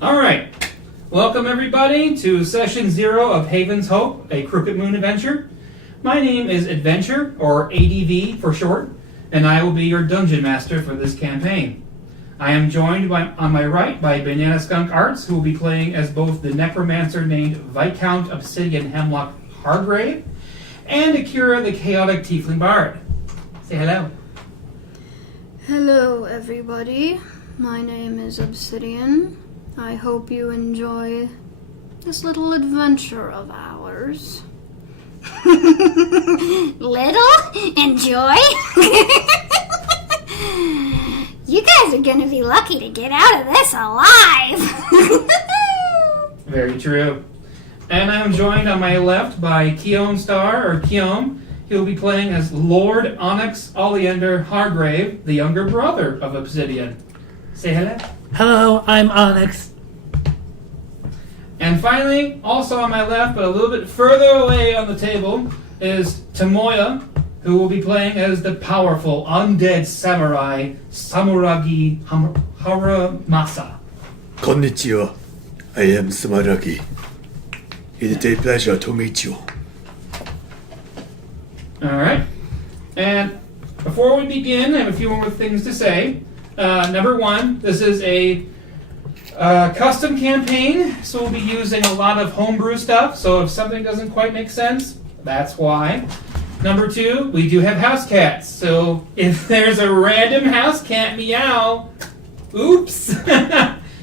Alright, welcome everybody to Session 0 of Haven's Hope, a Crooked Moon adventure. My name is Adventure, or ADV for short, and I will be your Dungeon Master for this campaign. I am joined on my right by Banana Skunk Arts, who will be playing as both the necromancer named Viscount Obsidian Hemlock Hargrave, and Akira the Chaotic Tiefling Bard. Say hello. Hello, everybody. My name is Obsidian. I hope you enjoy this little adventure of ours. Little? Enjoy? You guys are gonna be lucky to get out of this alive. Very true. And I am joined on my left by Keom Star, or Keom. He'll be playing as Lord Onyx Oleander Hargrave, the younger brother of Obsidian. Say hello. Hello, I'm Onyx. And finally, also on my left, but a little bit further away on the table, is Tomoya, who will be playing as the powerful undead samurai Samuragi Haramasa. Konnichiwa. I am Samuragi. It is a pleasure to meet you. Alright. And before we begin, I have a few more things to say. Number one, this is a custom campaign, so we'll be using a lot of homebrew stuff, so if something doesn't quite make sense, that's why. Number two, we do have house cats, so if there's a random house cat meow, oops!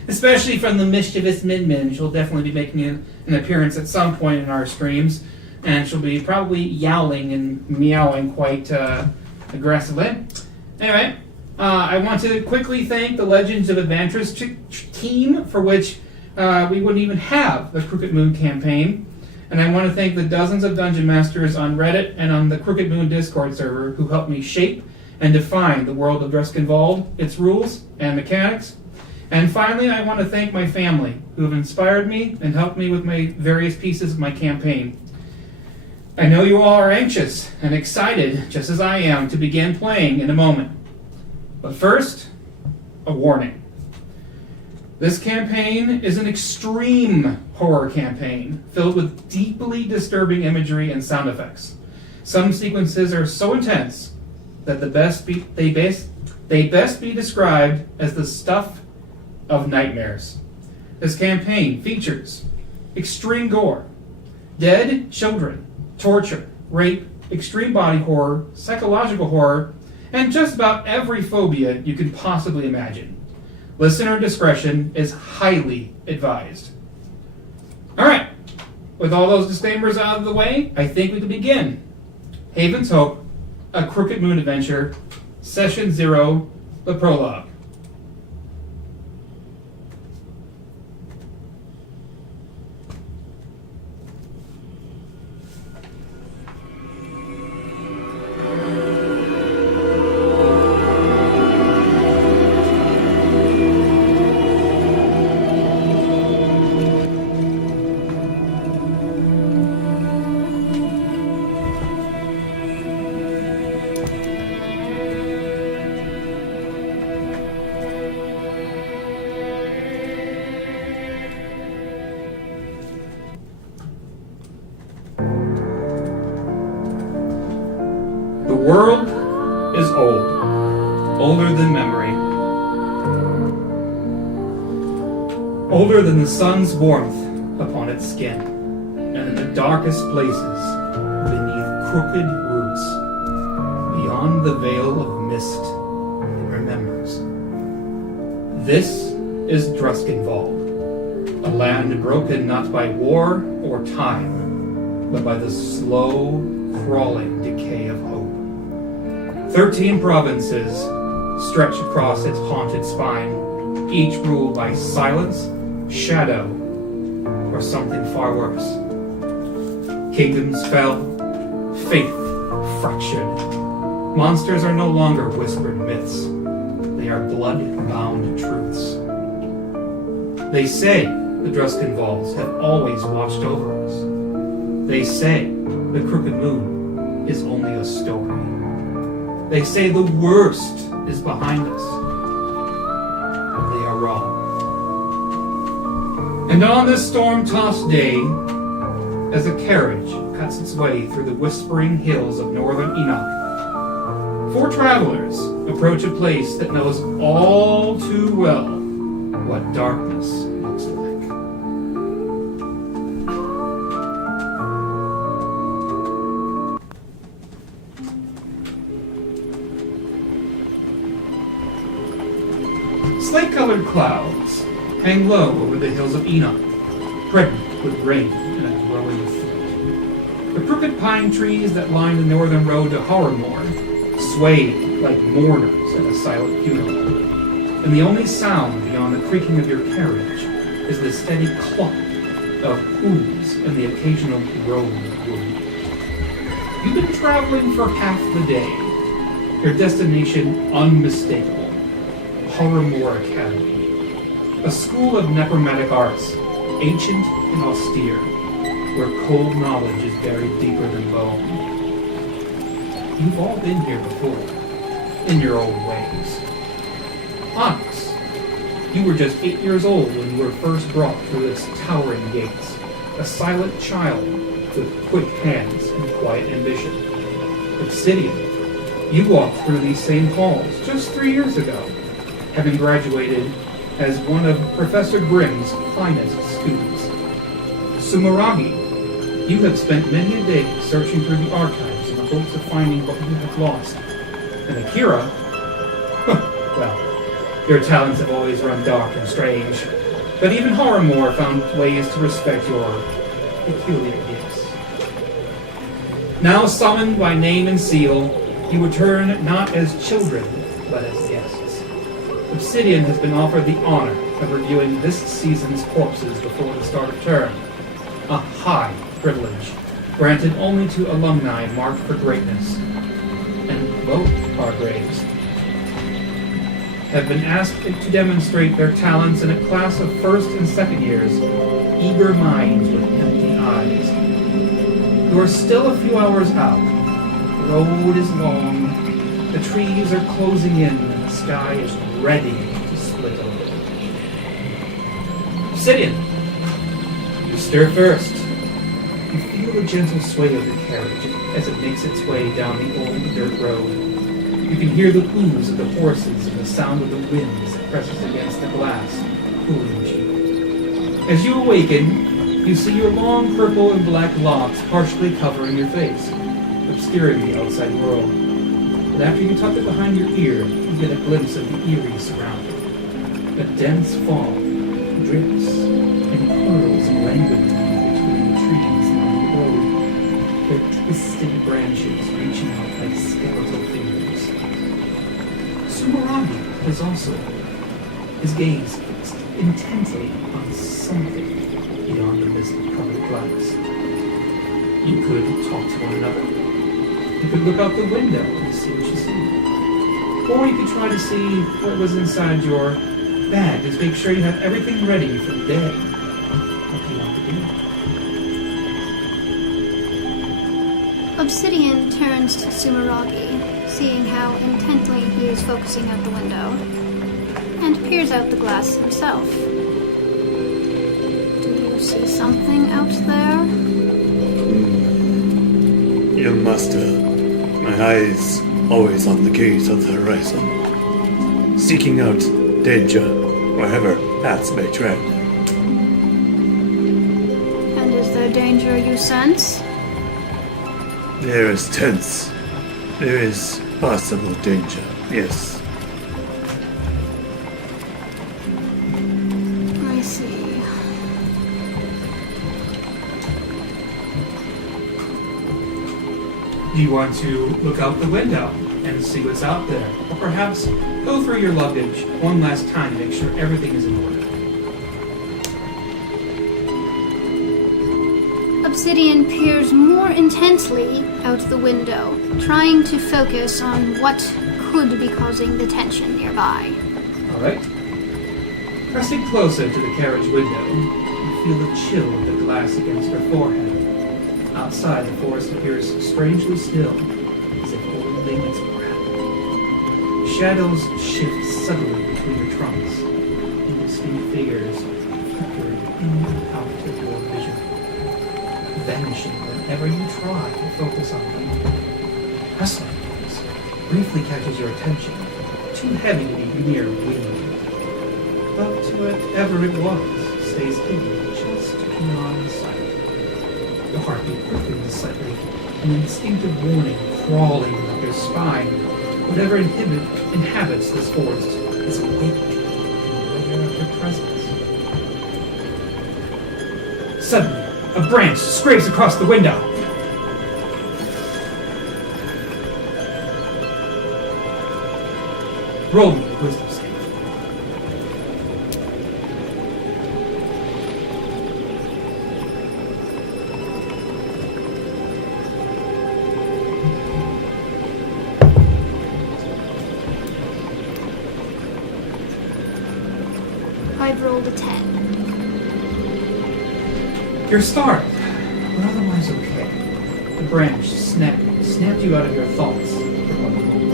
Especially from the mischievous Min Min, she'll definitely be making an appearance at some point in our streams, and she'll be probably yowling and meowing quite aggressively. Anyway, I want to quickly thank the Legends of Adventures team, for which we wouldn't even have the Crooked Moon campaign. And I want to thank the dozens of Dungeon Masters on Reddit and on the Crooked Moon Discord server who helped me shape and define the world of Dreskenwald, its rules and mechanics. And finally, I want to thank my family who have inspired me and helped me with my various pieces of my campaign. I know you all are anxious and excited, just as I am, to begin playing in a moment. But first, a warning. This campaign is an extreme horror campaign filled with deeply disturbing imagery and sound effects. Some sequences are so intense that they best be described as the stuff of nightmares. This campaign features extreme gore, dead children, torture, rape, extreme body horror, psychological horror, and just about every phobia you could possibly imagine. Listener discretion is highly advised. Alright, with all those disclaimers out of the way, I think we can begin. Haven's Hope, a Crooked Moon adventure, Session 0, the prologue. The world is old, older than memory, older than the sun's warmth upon its skin, and in the darkest places beneath crooked roots, beyond the veil of mist it remembers. This is Dreskenwald, a land broken not by war or time, but by the slow, crawling decay of hope. 13 provinces stretch across its haunted spine, each ruled by silence, shadow, or something far worse. Kingdoms fell, faith fractured. Monsters are no longer whispered myths. They are blood-bound truths. They say the Dreskenwalds have always watched over us. They say the Crooked Moon is only a story. They say the worst is behind us. They are wrong. And on this storm-tossed day, as a carriage cuts its way through the whispering hills of northern Enoch, 4 travelers approach a place that knows all too well what darkness looks like. Slate-colored clouds hang low over the hills of Enoch, pregnant with rain and a growing flood. The crooked pine trees that line the northern road to Horrormore sway like mourners at a silent funeral, and the only sound beyond the creaking of your carriage is the steady clop of hooves and the occasional groan of wind. You've been traveling for half the day, your destination unmistakable, Horrormore Academy, a school of necromantic arts, ancient and austere, where cold knowledge is buried deeper than bone. You've all been here before, in your old ways. Onyx, you were just 8 years old when you were first brought through its towering gates, a silent child with quick hands and quiet ambition. Obsidian, you walked through these same halls just 3 years ago, having graduated as one of Professor Grimm's finest students. Sumeragi, you have spent many a day searching through the archives in the hopes of finding what you have lost. And Akira, well, your talents have always run dark and strange, but even Horrormore found ways to respect your peculiar gifts. Now summoned by name and seal, you return not as children, but as guests. Obsidian has been offered the honor of reviewing this season's corpses before the start of term, a high privilege granted only to alumni marked for greatness, and both Hargraves have been asked to demonstrate their talents in a class of first and second years, eager minds with empty eyes. You are still a few hours out. The road is long, the trees are closing in, and the sky is ready to split open. Obsidian, you stir first. You feel the gentle sway of the carriage as it makes its way down the old dirt road. You can hear the hooves of the horses and the sound of the wind as it presses against the glass, cooling you. As you awaken, you see your long purple and black locks partially covering your face, obscuring the outside world. But after you tuck it behind your ear, you get a glimpse of the eerie surrounding. A dense fog drips and curls languidly between the trees along the road, their twisted branches reaching out like skeletal fingers. Sumeragi is also, his gaze fixed intently on something beyond the mist-covered glass. You could talk to one another. You could look out the window and see what you see. Or you could try to see what was inside your bag to make sure you have everything ready for the day. What do you want to do? Obsidian turns to Sumeragi, seeing how intently he is focusing out the window, and peers out the glass himself. Do you see something out there? Young master, my eyes always on the gaze of the horizon, seeking out danger wherever paths may tread. And is there danger you sense? There is tense. There is possible danger, yes. I see. Do you want to look out the window and see what's out there? Or perhaps go through your luggage one last time to make sure everything is in order? Obsidian peers more intently out the window, trying to focus on what could be causing the tension nearby. Alright. Pressing closer to the carriage window, you feel the chill of the glass against her forehead. Outside, the forest appears strangely still, as if holding its breath. Shadows shift subtly between the trunks. Indistinct figures flickering in and out of your vision, vanishing whenever you try to focus on them. Rustling noise briefly catches your attention, too heavy to be mere wind. But whatever it was stays hidden just beyond sight. Your heartbeat quickens slightly, an instinctive warning crawling up your spine. Whatever inhabits this forest is awake and aware of your presence. Suddenly, a branch scrapes across the window. Roll me a wisdom save. I've rolled a 10. You're startled, but otherwise okay. The branch snapped you out of your thoughts for one moment.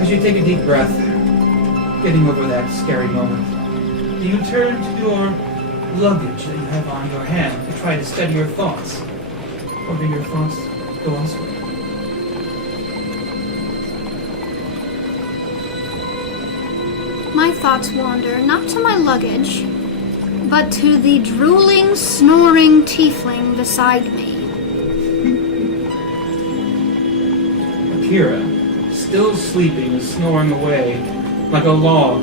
As you take a deep breath, getting over that scary moment, do you turn to your luggage that you have on your hand to try to steady your thoughts? Or do your thoughts go elsewhere? My thoughts wander not to my luggage, but to the drooling, snoring tiefling beside me. Akira, still sleeping, is snoring away like a log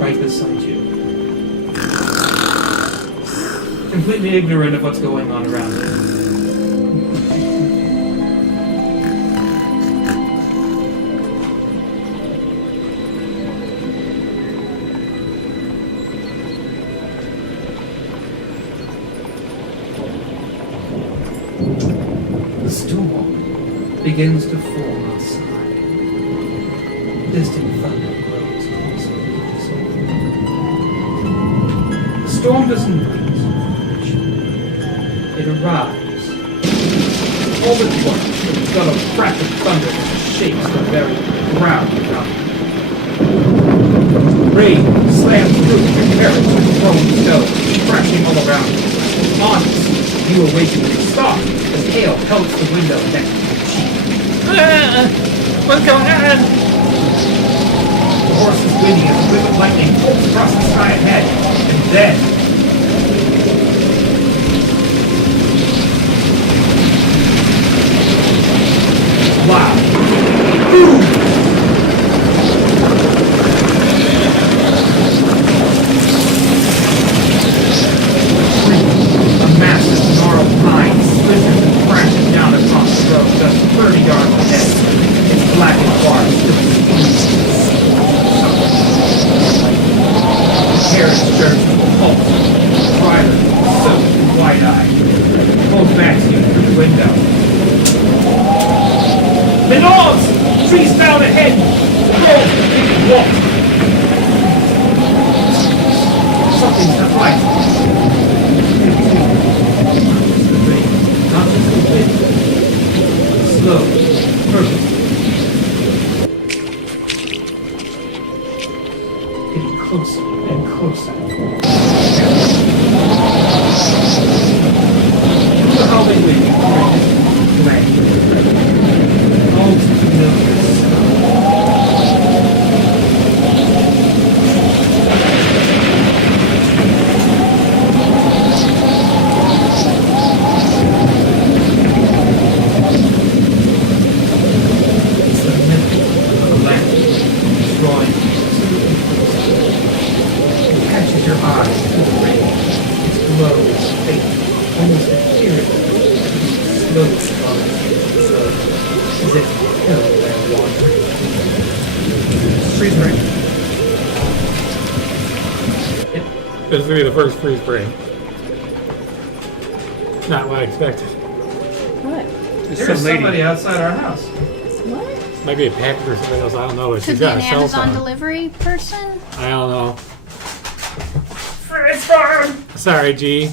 right beside you. Completely ignorant of what's going on around you. The storm begins to form outside. Distant thunder grows closer to the soul. The storm doesn't wait for permission. It arrives. All at once, it's got a crack of thunder that shakes the very ground around you. Rain slams through your carriage with thrown stones, crashing all around you. Honest, you awaken with a stop as hail pelts the window next to your cheek. What's going on? The horse is whinnying as a whip of lightning bolts across the sky ahead, and then... wow! Boom! A massive gnarled pine slithers and crashes down across the road just 30 yards ahead. Its blackened bark still steams. The carriage jerks to a halt. The driver, soaked and wide-eyed, pulls back to you through the window. Menors! Trees down ahead! Roll! Walk! Something's not right. Not just the wind. Slow, purposeful. Getting closer and closer. The howling wind blank. All too familiar. This will be the first freeze frame. Not what I expected. What? There's somebody outside our house. What? Might be a packer or something else. I don't know. But Could she's be got an a cell Amazon phone. delivery person. I don't know. It's fine. Sorry, G.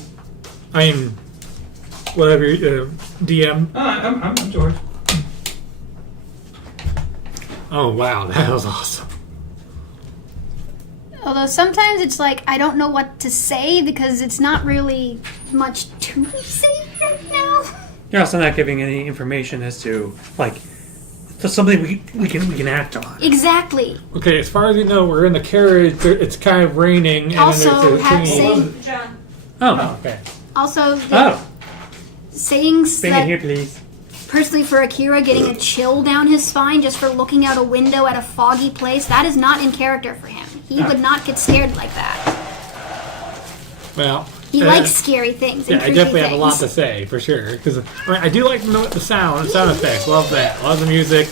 I mean, whatever. DM. I'm George. Oh wow, that was awesome. Although sometimes it's like I don't know what to say because it's not really much to say right now. You're also not giving any information as to like something we can act on. Exactly. Okay, as far as we know, we're in the carriage. It's kind of raining. And Also, then there's a saying, John. Oh, okay. also Oh, saying bring it here, that please. personally for Akira getting a chill down his spine just for looking out a window at a foggy place, that is not in character for him. He would not get scared like that. Well, He likes scary things. Yeah, And I creepy definitely have a lot things. to say for sure. Because I do like the sound effects. Love that. Love the music.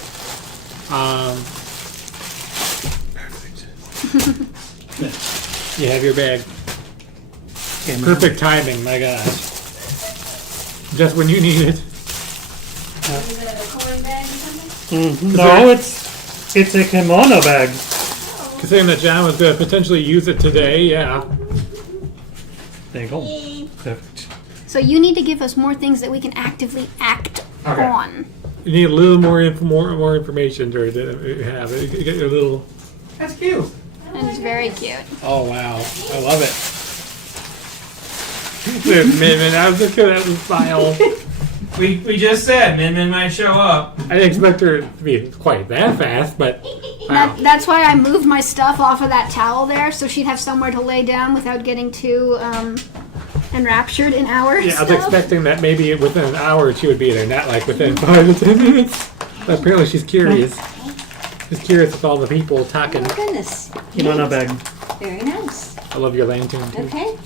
You have your bag. Perfect timing, my gosh. Just when you need it. Is it a coin bag or something? No, it's a kimono bag. Considering that John was going to potentially use it today, yeah. There you go. Perfect. So you need to give us more things that we can actively act Okay. on. You need a little more more information to have. You get your little. That's cute. And it's very cute. Oh wow, I love it. There's Min. I was looking at the smile. We just said Min Min might show up. I didn't expect her to be quite that fast, but wow. That's why I moved my stuff off of that towel there, so she'd have somewhere to lay down without getting too enraptured in our Yeah, I stuff. was expecting that maybe within an hour she would be there, not like within 5 to 10 minutes. But apparently she's curious. She's curious with all the people talking. Oh, goodness. Kimono bag. Very nice. I love your lantern too. Okay.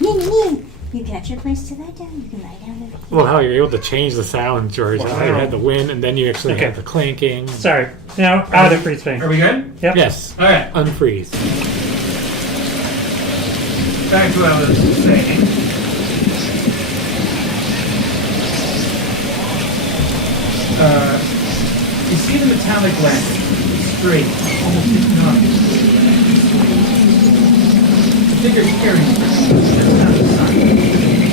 Min. You got your place to lie down. You can lie down there. Well, how you're able to change the sound, George. Wow. You had the wind, and then you actually Okay. had the clanking. Sorry. Now out of freeze frame. Are we good? Yep. Yes, All right. unfreeze. Back to what I was saying. You see the metallic lantern, straight, almost hypnotic. The figure carrying it just out of sight.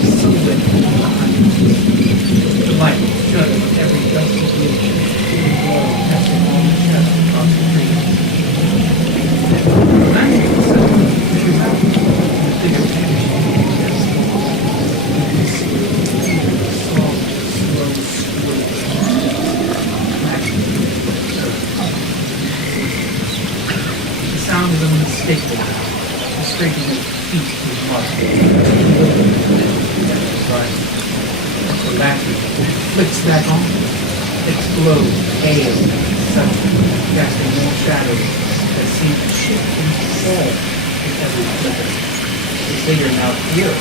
It's so lit behind. The light shuddered with every gust of wind. The glow casting all the shadows across the trees. The lantern itself pushes out. The figure vanishes. The sound is unmistakable. The scraping of feet is muscle. The lantern flicks back on, explodes, pale, sudden, casting more shadows that seem to shift and fall in every flicker. The figure now clearer.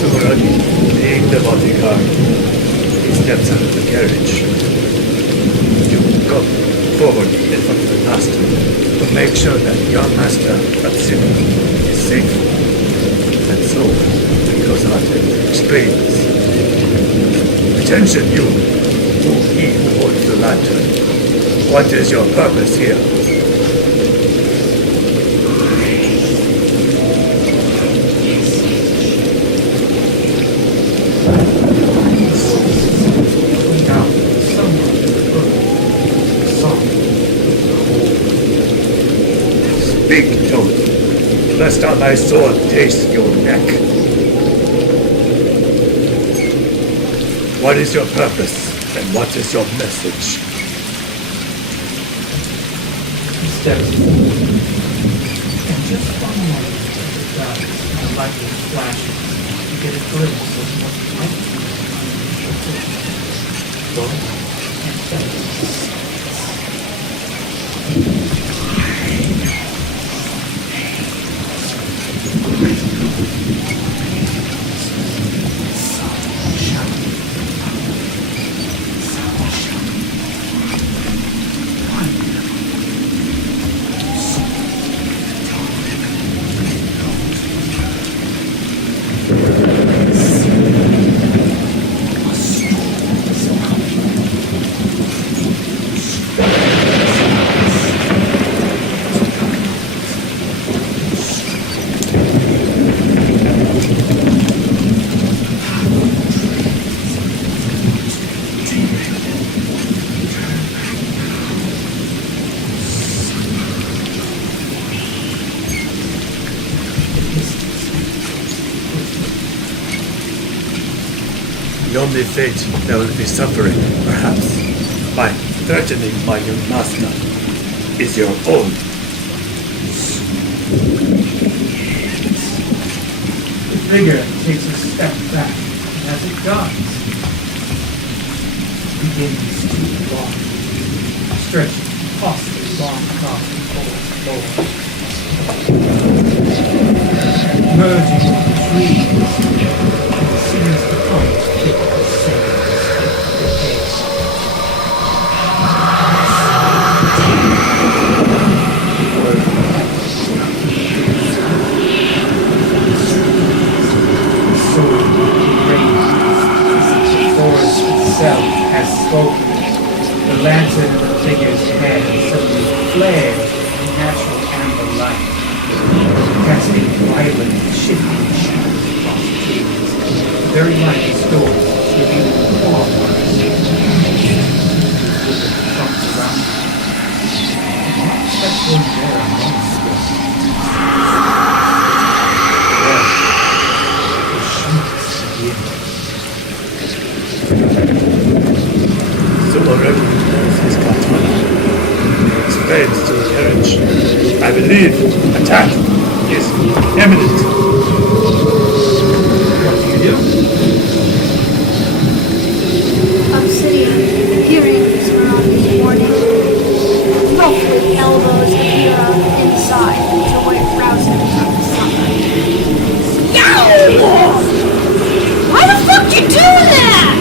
Suragi, being the bodyguard, he steps out of the carriage. You go forward in front of the master to make sure that your master, Atsuno, is safe. And so, he goes on and explains. Attention, you, who he who holds the lantern. What is your purpose here? Speak to me, lest on thy sword taste your neck. What is your purpose, and what is your message? He steps forward, and just for a moment, the dark and the lightning flashes. You get a glimpse of what might be underneath. Go and face. only fate that will be suffering, perhaps, by threatening my young master is your own. The figure takes a step back, and as it does, begins to walk, stretching possibly long across the cold floor. Merging with the trees, it seems to come to the same pace. So raised, the forest itself has spoken. The lantern in the figure's head suddenly flared in natural amber light, casting violent, shifting shadows across the trees. The very light is doors, revealing the qualities from surroundings. That's one there amongst them. The shrieks begin. So already knows his katana. Explains to the carriage. I believe attack is imminent. What do you do? Obsidian, hearing Smironi's warning, roughly elbows Akira inside to rouse him from the sunlight. Why the fuck you do that?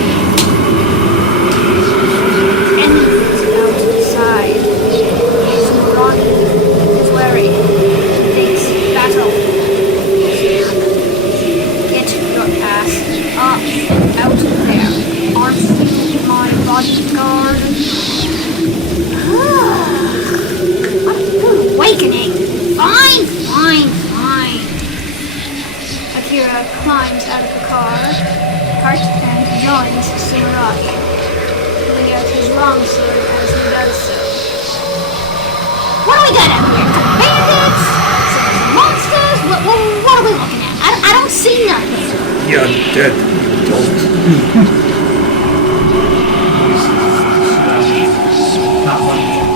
And he's outside. Smironi is wary. Thinks battle. Get your ass up and out of there. Aren't you my bodyguard? Awakening. Fine. Akira climbs out of the cart and joins Sumeragi, pulling out his longsword as he does so. What do we got out here? Bandits? Some monsters? What are we looking at? I don't see nothing. You're dead, you don't. Not one more.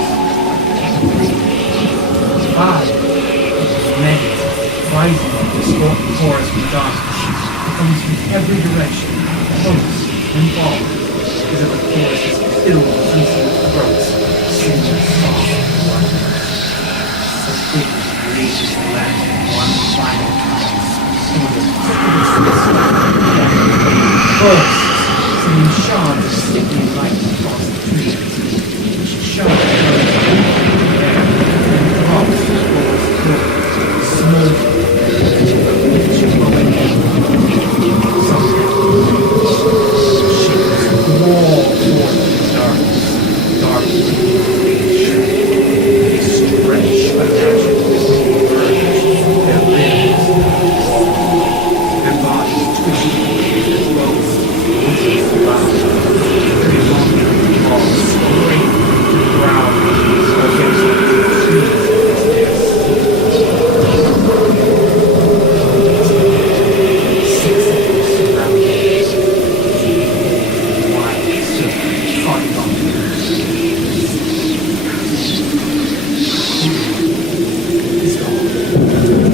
Five, many, rising from the smoky forest and darkness, comes from every direction, close and far, as if the forest is filled with infinite throats, singing a song of wonder. The figure raises the lantern one final time, and with a tip of its wrist, bursts, sending shards of sticky light across the trees, which shards the air and drops the forest floor, smoldering, which glowing somehow shapes wall forth in the darkness, dark they stretch unnaturally to emerge, their limbs walking, their bodies twisting as well as winters around them. They long fall straight to the ground against the trees as they are six of them surrounded. Wide, silver, caught on is gone.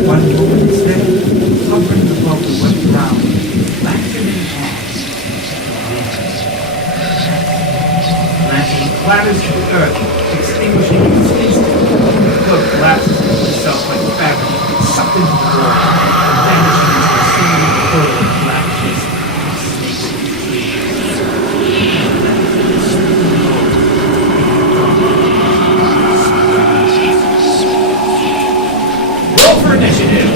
One moment instead, hovering above the wet ground, lantern in hand. Lantern clatters to the earth, extinguishing in an instant. The cloak collapses into itself like fabric, sucked into the water, vanishing into a single coil of black mist of snakes and trees. Roll for initiative!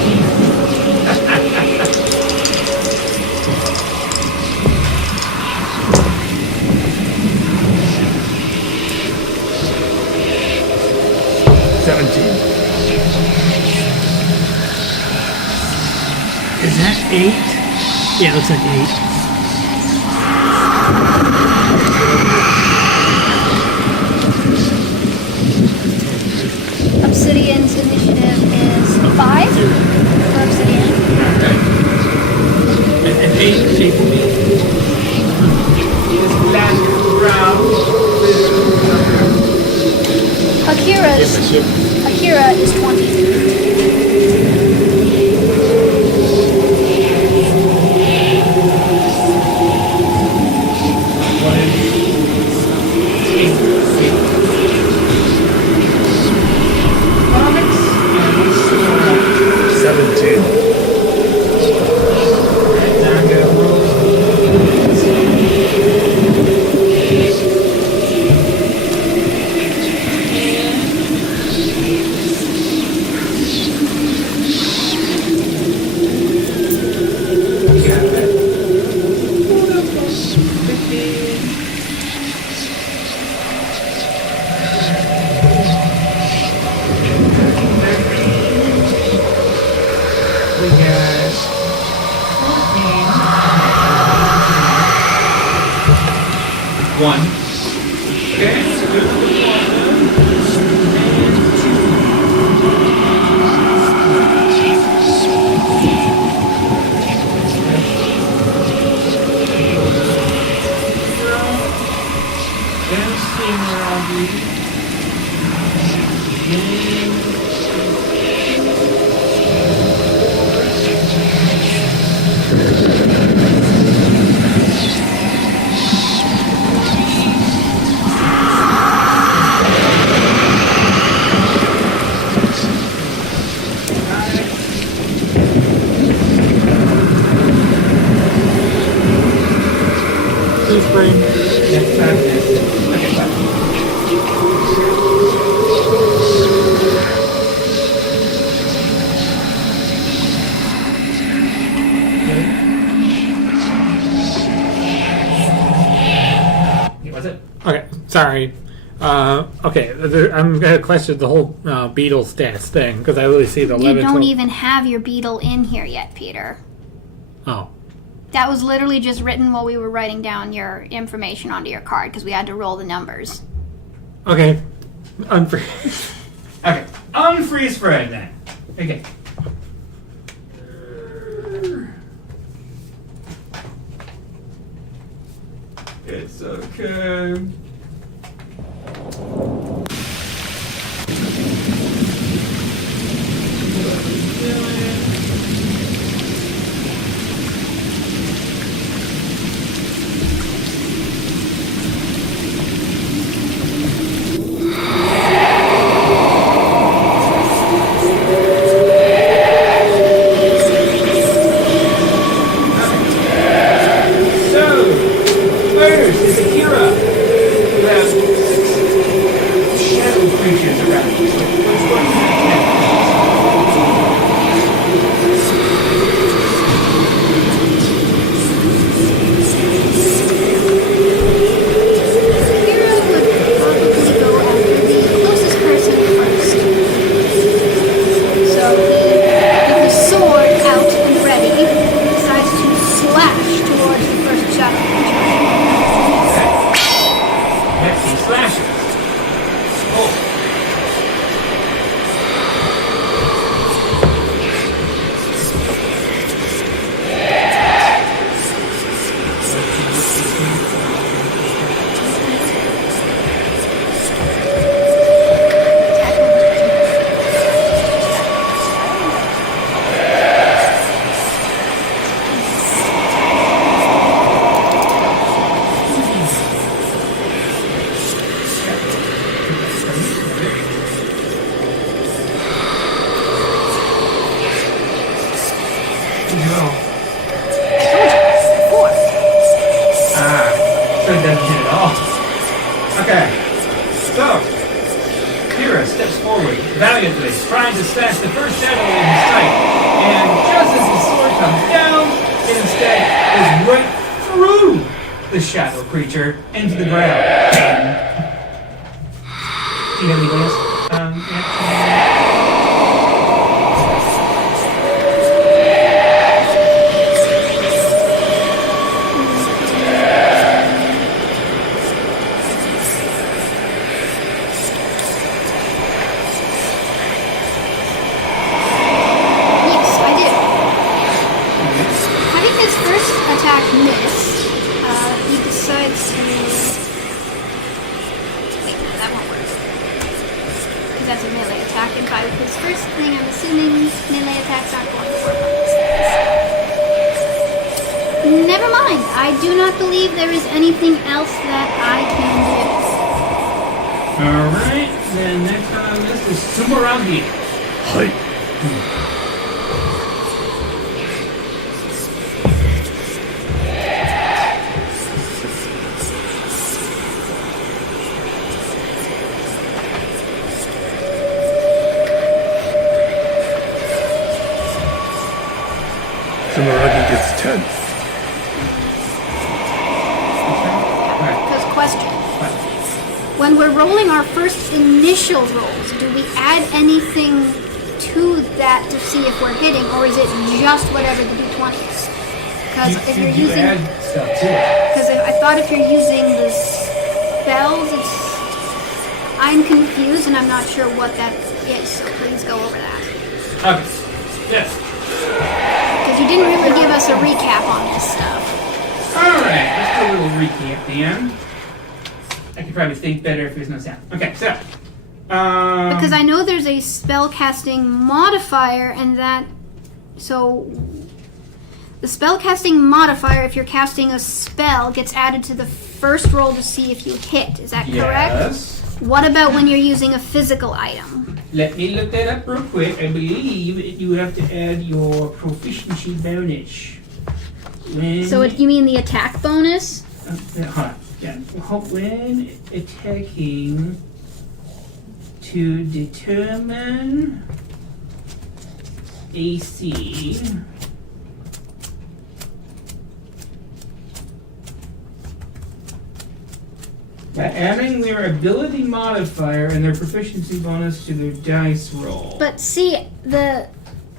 Is that 8? Yeah, it looks like 8. Obsidian's initiative is 5 for Obsidian. Okay. And 8 will be Akira is 20. What is comics? And 17. We got 14. 1. Okay, so there's Please bring. next time. Okay, bye. Was it? Okay, sorry. Okay, I'm gonna question the whole beetle stats thing because I really see the 11. You don't 12 even have your beetle in here yet, Peter. Oh, That was literally just written while we were writing down your information onto your card because we had to roll the numbers. okay. Unfree. Okay, unfreeze Fred then. Okay. It's okay. So, first is Akira, who has 6 shadow creatures around him. Which one is it? Akira would probably go after the closest person first. So he, with his sword out and ready, decides to slash towards the first shadow creature. Yes, he slashes. Oh. No. Four. So he doesn't hit at all. Okay. So, Kira steps forward valiantly, trying to slash the first shadow in his sight. And just as his sword comes down, it instead goes right through the shadow creature into the ground. Do you have any last reaction? Yes, I did. Having his first attack miss, he decides to. Wait, no, that won't work. assuming melee attacks aren't going to work on these things. Never mind. I do not believe there is anything else that I can do. Alright, then next on our list is Sumeragi. はい。 Sumeragi gets 10. Because question. When we're rolling our first initial rolls, do we add anything to that to see if we're hitting, or is it just whatever the d20s? Because if you're You using, add stuff to it. because I thought if you're using the spells, it's. I'm confused and I'm not sure what that is. So please go over that. Okay. Yes. Because you didn't really give us a recap on this stuff. Alright, let's do a little recap then. I could probably think better if there's no sound. Okay, so. Because I know there's a spellcasting modifier, and that. So. The spellcasting modifier, if you're casting a spell, gets added to the first roll to see if you hit. Is that correct? Yes. What about when you're using a physical item? Let me look that up real quick. I believe you have to add your proficiency bonus. When, So you mean the attack bonus? hold on. Yeah. When attacking to determine AC. By adding their ability modifier and their proficiency bonus to their dice roll. But see,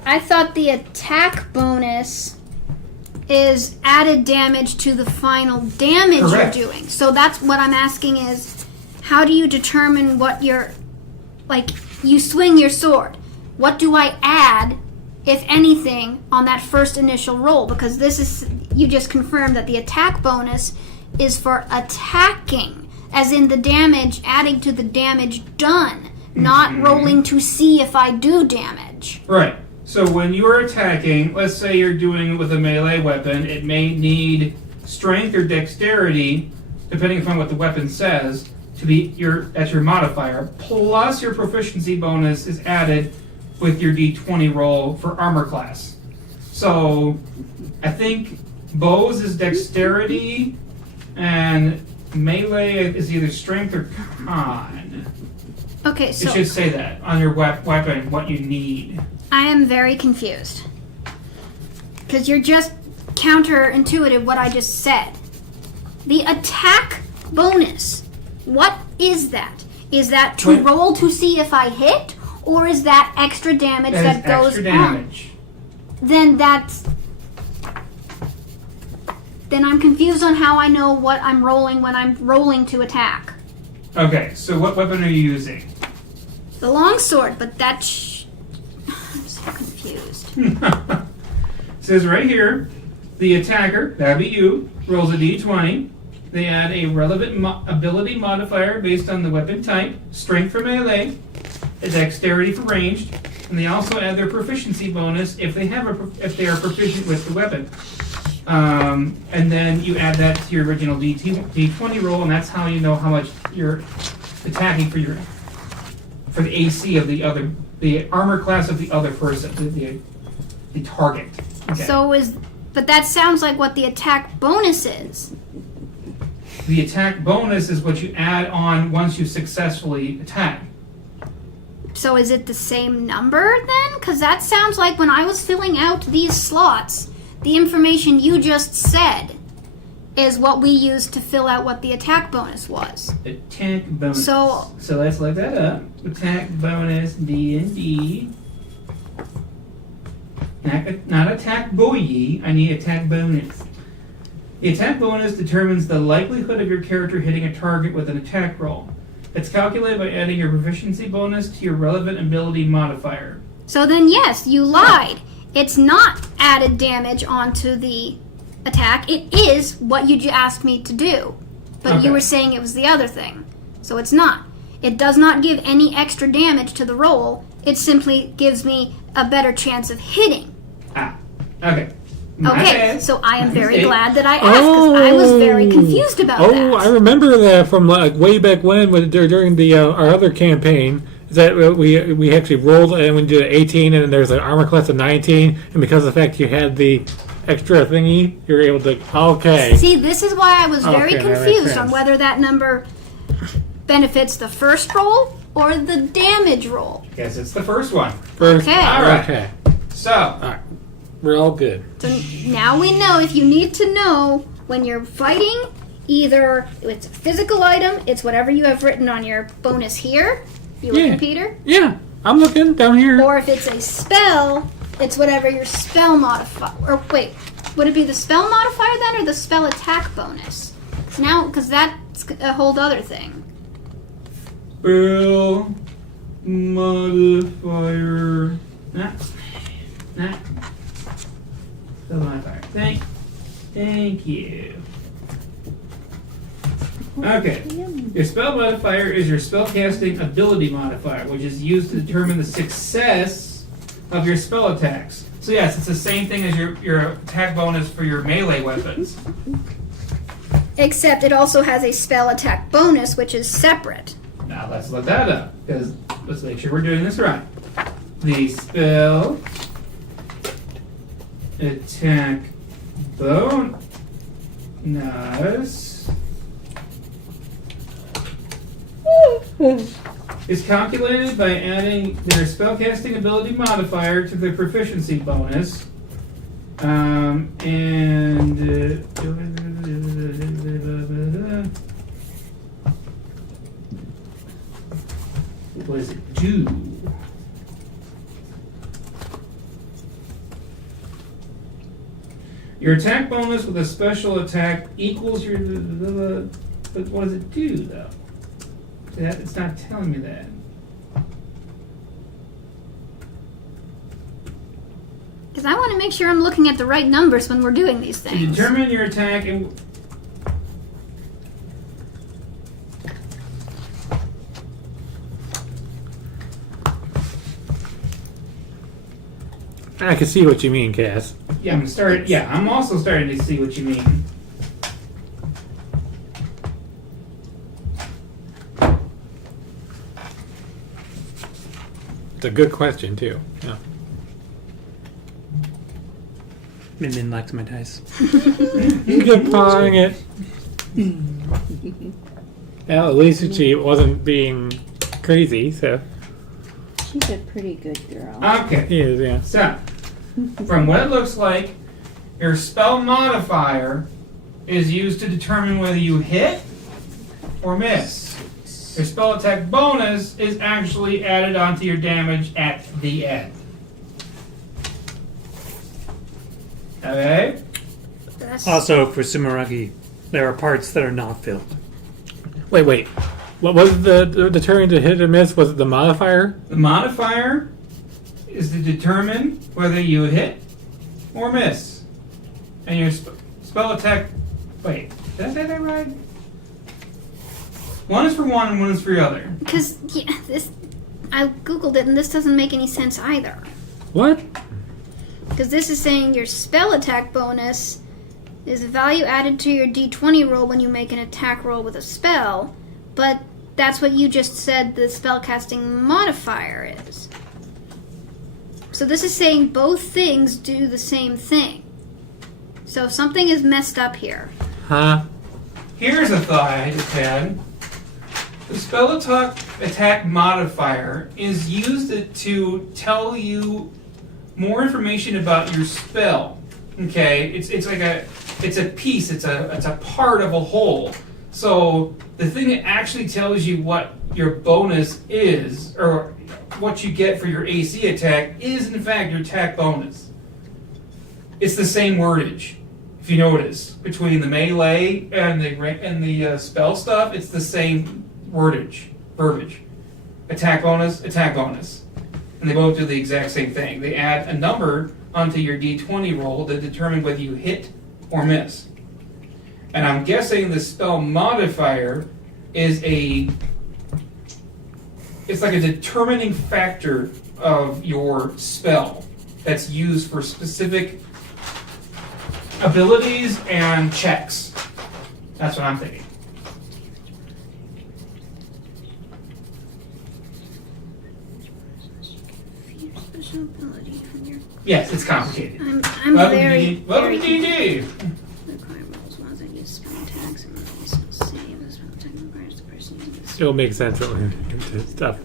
I thought the attack bonus is added damage to the final damage Correct. you're doing. So that's what I'm asking is, how do you determine what you're, like, you swing your sword. What do I add, if anything, on that first initial roll? Because this is, you just confirmed that the attack bonus is for attacking. As in the damage, adding to the damage done, not rolling to see if I do damage. Right. So when you're attacking, let's say you're doing it with a melee weapon, it may need strength or dexterity, depending upon what the weapon says, to be that's your modifier. Plus your proficiency bonus is added with your d20 roll for armor class. So I think bows is dexterity and melee is either strength or con. Okay, It so should say that on your weapon, what you need. I am very confused. Because you're just counterintuitive what I just said. The attack bonus, what is that? Is that to Wait. roll to see if I hit? Or is that extra damage that, is goes extra damage. on? Then that's... Then I'm confused on how I know what I'm rolling when I'm rolling to attack. Okay, so what weapon are you using? The longsword, but that's... I'm so confused. It says right here, the attacker, that'd be you, rolls a d20. They add a relevant ability modifier based on the weapon type, strength for melee, a dexterity for ranged, and they also add their proficiency bonus if they are proficient with the weapon. And then you add that to your original d20 roll, and that's how you know how much you're attacking for the AC of the armor class of the other person, the target. Okay. But that sounds like what the attack bonus is. The attack bonus is what you add on once you successfully attack. So is it the same number then? Because that sounds like when I was filling out these slots, the information you just said is what we used to fill out what the attack bonus was. Attack bonus. So let's look that up. Attack bonus D&D. Not attack boy. I need attack bonus. The attack bonus determines the likelihood of your character hitting a target with an attack roll. It's calculated by adding your proficiency bonus to your relevant ability modifier. So then yes, you lied. It's not added damage onto the attack. It is what you asked me to do. But Okay. you were saying it was the other thing. So it's not. It does not give any extra damage to the roll. It simply gives me a better chance of hitting. Ah, okay. My Okay, bad. so I am My very mistake. glad that I asked, because I was very confused about that. Oh, I remember that from like way back when during the our other campaign. Is that we actually rolled and we did 18, and then there's an armor class of 19, and because of the fact you had the extra thingy, you're able to. Okay. See, this is why I was very Okay, that makes confused on sense. whether that number benefits the first roll or the damage roll. Guess it's the first one. First, Okay. All right. Okay. So, We're all good. So now we know if you need to know when you're fighting, either it's a physical item, it's whatever you have written on your bonus here. You looking, Yeah. Peter? Yeah, I'm looking down here. Or if it's a spell, it's whatever your spell modifier. Or wait, would it be the spell modifier then, or the spell attack bonus? Now, because that's a whole other thing. spell modifier. Nah. Spell modifier. Thank you. Okay. Your spell modifier is your spellcasting ability modifier, which is used to determine the success of your spell attacks. So yes, it's the same thing as your attack bonus for your melee weapons. Except it also has a spell attack bonus, which is separate. Now let's look that up, because let's make sure we're doing this right. The spell attack bonus is calculated by adding their spellcasting ability modifier to their proficiency bonus. What does it do? Your attack bonus with a special attack equals your. But what does it do, though? It's not telling me that. Because I want to make sure I'm looking at the right numbers when we're doing these To things. determine your attack and. I can see what you mean, Cass. Yeah, I'm also starting to see what you mean. It's a good question too. Yeah. Min Min likes my dice. You kept pawing it. Well, at least she wasn't being crazy, so She's a pretty good girl. Okay. he is, yeah. So, from what it looks like, your spell modifier is used to determine whether you hit or miss. Your spell attack bonus is actually added onto your damage at the end. Okay? That's- Also, for Sumeragi, there are parts that are not filled. Wait. What was the turn to hit or miss? Was it the modifier? The modifier is to determine whether you hit or miss. And your spell attack. Wait, did I say that right? One is for one and one is for the other. Because I googled it and this doesn't make any sense either. What? Because this is saying your spell attack bonus is a value added to your d20 roll when you make an attack roll with a spell, but that's what you just said the spellcasting modifier is. So this is saying both things do the same thing. So something is messed up here. Huh? Here's a thought I just had. The spell attack modifier is used to tell you more information about your spell. Okay, it's like it's a piece, it's a part of a whole. So the thing that actually tells you what your bonus is, or what you get for your AC attack, is in fact your attack bonus. It's the same wordage, if you notice, between the melee and the spell stuff. It's the same verbiage. Attack bonus, and they both do the exact same thing. They add a number onto your d20 roll to determine whether you hit or miss. And I'm guessing the spell modifier is it's like a determining factor of your spell that's used for specific abilities and checks. That's what I'm thinking. Special ability from your. Yes, it's complicated. I'm Welcome very. to welcome to D&D. Require rolls ones that use spell attacks and release spell save. The spell attack requires the person using the It'll make sense into stuff.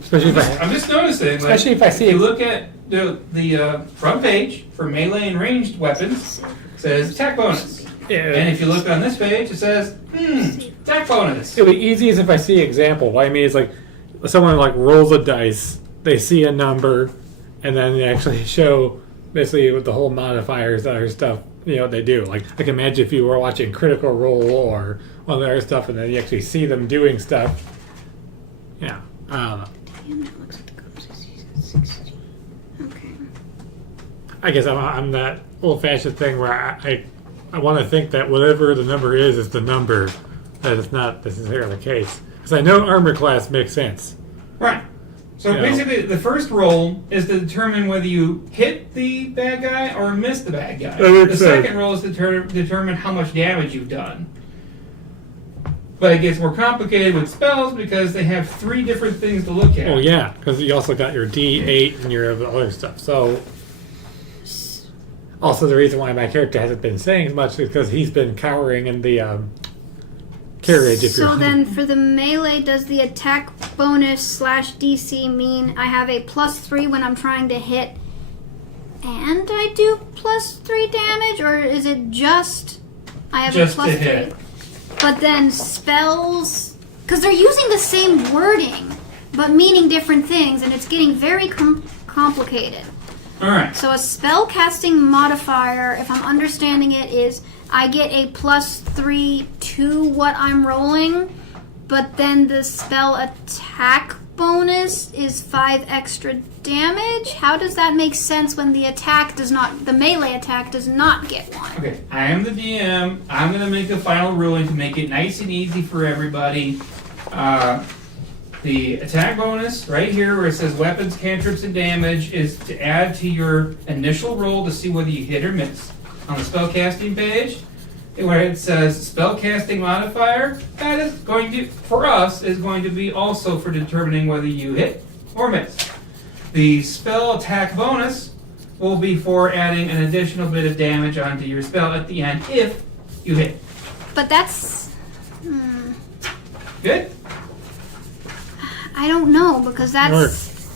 Especially if I, I'm just noticing. especially if I see If you it. look at the front page for melee and ranged weapons, it says attack bonus. And if you look on this page, it says attack bonus. It'll be easiest if I see example. What I mean is like someone like rolls a dice, they see a number, and then they actually show basically with the whole modifiers and other stuff. You know what they do. Like I can imagine if you were watching Critical Role or one of the other stuff, and then you actually see them doing stuff. Yeah. damn, that looks like the cops. He's got 60. Okay. I guess I'm that old-fashioned thing where I want to think that whatever the number is the number. That is not necessarily the case. Because I know armor class makes sense. Right. So Yeah. basically, the first roll is to determine whether you hit the bad guy or miss the bad guy. That makes The sense. second roll is to determine how much damage you've done. But it gets more complicated with spells because they have 3 different things to look at. Oh yeah, because you also got your D8 and your other stuff. So, also the reason why my character hasn't been saying much is because he's been cowering in the carriage. If So you're then for the melee, does the attack bonus / DC mean I have a +3 when I'm trying to hit and I do +3 damage? Or is it just I have Just a to +3? hit. But then spells, because they're using the same wording, but meaning different things, and it's getting very complicated. All right. So a spell casting modifier, if I'm understanding it, is I get a +3 to what I'm rolling, but then the spell attack bonus is 5 extra damage. How does that make sense when the attack does not, the melee attack does not get 1? Okay, I am the DM. I'm going to make a final ruling to make it nice and easy for everybody. The attack bonus, right here where it says weapons, cantrips, and damage, is to add to your initial roll to see whether you hit or miss. On the spellcasting page, where it says spellcasting modifier, that is going to, for us, is going to be also for determining whether you hit or miss. The spell attack bonus will be for adding an additional bit of damage onto your spell at the end if you hit. But that's, Good? I don't know, because that's,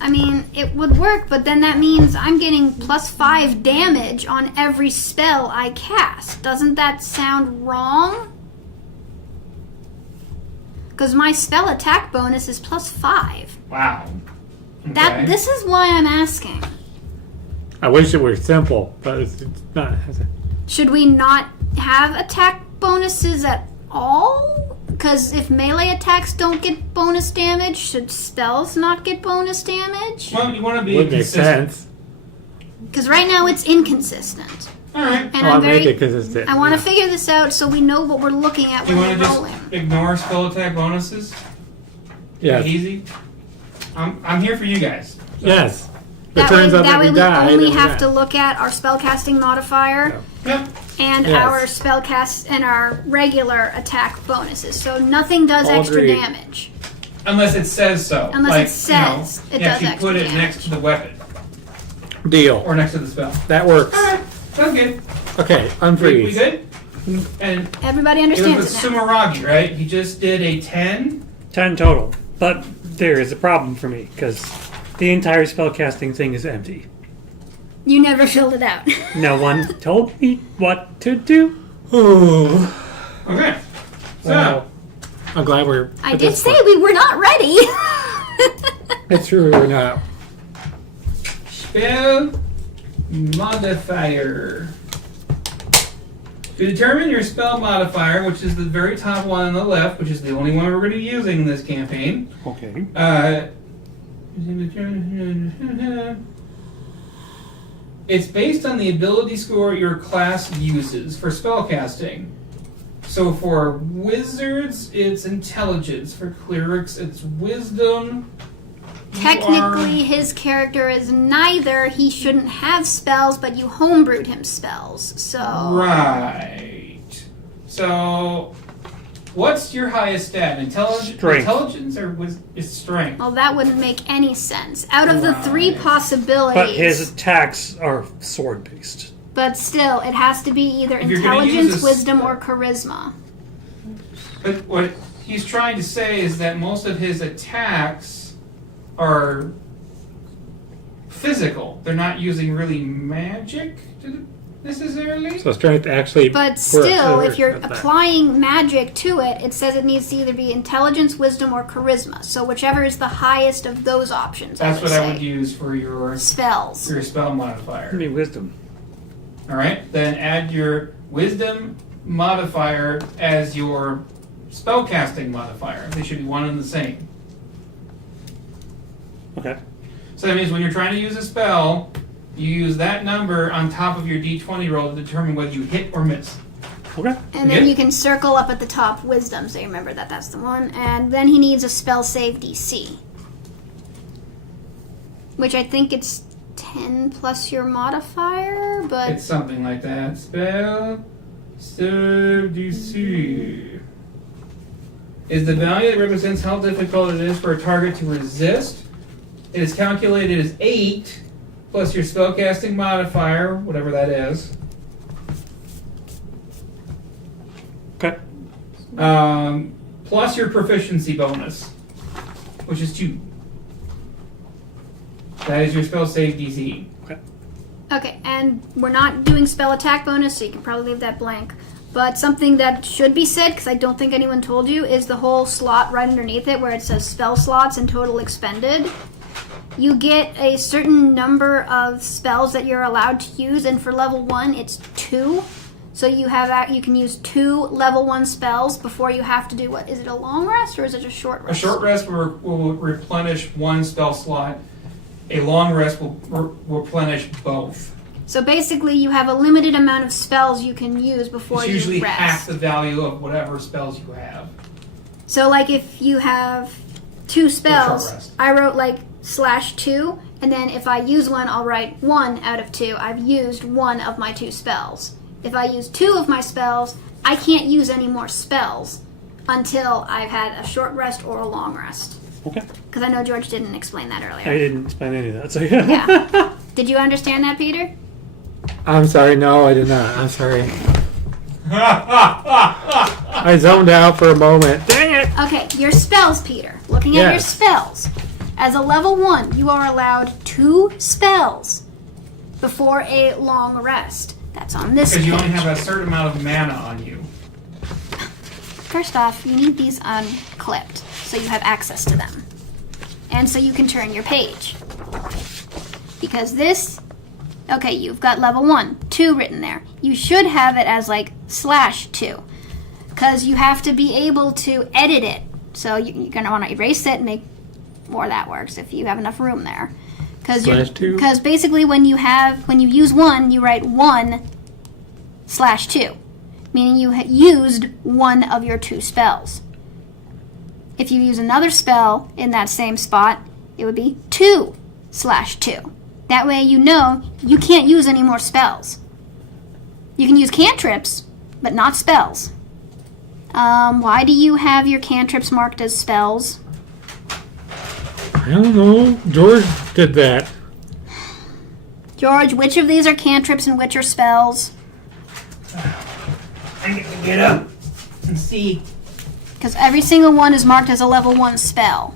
I mean, it would work, but then that means I'm getting +5 damage on every spell I cast. Doesn't that sound wrong? Because my spell attack bonus is +5. Wow. That Okay. this is why I'm asking. I wish it were simple, but it's not. Should we not have attack bonuses at all? Because if melee attacks don't get bonus damage, should spells not get bonus damage? Well, you want to be Would make consistent. sense. Because right now it's inconsistent. All right. And I'll I'm make very, it consistent. I want to yeah. figure this out so we know what we're looking at You when want we're to just rolling. ignore spell attack bonuses? Yes. Easy. I'm here for you guys. Yes. It That way, turns out that way we we die. only then we have die. to look at our spellcasting modifier Yep. and Yes. our spellcast and our regular attack bonuses. So nothing does All extra agreed. damage. Unless it says so. Unless like, it says it you does actually extra put it damage. next to the weapon Deal. or next to the spell. That works. All right. Sounds good. Okay, We unfreeze. good? And Everybody it was with understands it now. Sumeragi, right? He just did a 10. 10 total. But there is a problem for me, because the entire spellcasting thing is empty. You never filled it out. No one told me what to do. Oh, Okay. So, wow. I'm glad we're. I at did this say point. we were not ready. It's true or not. spell modifier. To determine your spell modifier, which is the very top one on the left, which is the only one we're going to be using in this campaign, Okay. It's based on the ability score your class uses for spellcasting. So for wizards, it's intelligence. For clerics, it's wisdom. technically his character is neither. He shouldn't have spells, but you homebrewed him spells. So Right. So, what's your highest stat? Strength. Intelligence or is strength? well, that wouldn't make any sense. Out of the three Right. possibilities, But his attacks are sword based. but still, it has to be either If you're gonna use intelligence, a wisdom, or charisma. But what he's trying to say is that most of his attacks are physical. They're not using really magic necessarily. So strength actually. But still, if you're at that. applying magic to it, it says it needs to either be intelligence, wisdom, or charisma. So whichever is the highest of those options. That's what I say. would use for your Spells. spell modifier. Maybe wisdom. All right, then add your wisdom modifier as your spellcasting modifier. They should be one and the same. Okay. So that means when you're trying to use a spell, you use that number on top of your d20 roll to determine whether you hit or miss. Okay. And then Yeah. you can circle up at the top wisdom, so you remember that that's the one. And then he needs a spell save DC. Which I think it's 10 plus your modifier, but It's something like that. Spell save DC is the value that represents how difficult it is for a target to resist. It is calculated as 8 plus your spellcasting modifier, whatever that is. Okay. Plus your proficiency bonus, which is 2. That is your spell save DC. okay, and we're not doing spell attack bonus, so you can probably leave that blank. But something that should be said, because I don't think anyone told you, is the whole slot right underneath it where it says spell slots and total expended. You get a certain number of spells that you're allowed to use, and for level 1, it's 2. So you can use 2 level 1 spells before you have to do what? Is it a long rest or is it a short A rest? short rest will replenish one spell slot. A long rest will replenish both. So basically, you have a limited amount of spells you can use before It's you usually rest. half the value of whatever spells you have. So, like, if you have 2 spells, rest. I wrote like /2, and then if I use one, I'll write 1 out of 2. I've used 1 of my 2 spells. If I use 2 of my spells, I can't use any more spells until I've had a short rest or a long rest. Okay. Because I know George didn't explain that I earlier. didn't explain any of that, so yeah. Yeah. Did you understand that, Peter? I'm sorry. No, I did not. I'm sorry. I zoned out for a moment. Dang it! Okay, your spells, Peter. Looking at your Yes. spells. As a level 1, you are allowed 2 spells before a long rest. That's on this Because page. you only have a certain amount of mana on you. First off, you need these unclipped so you have access to them. And so you can turn your page. Because this, okay, you've got level 1, 2 written there. You should have it as like /2. Because you have to be able to edit it. So you're going to want to erase it and make more that works if you have enough room there. /2? Because basically when you use 1, you write 1/2. Meaning you used 1 of your 2 spells. If you use another spell in that same spot, it would be 2/2. That way you know you can't use any more spells. You can use cantrips, but not spells. Why do you have your cantrips marked as spells? I don't know. George did that. George, which of these are cantrips and which are spells? I get to get up and see. Because every single one is marked as a level 1 spell.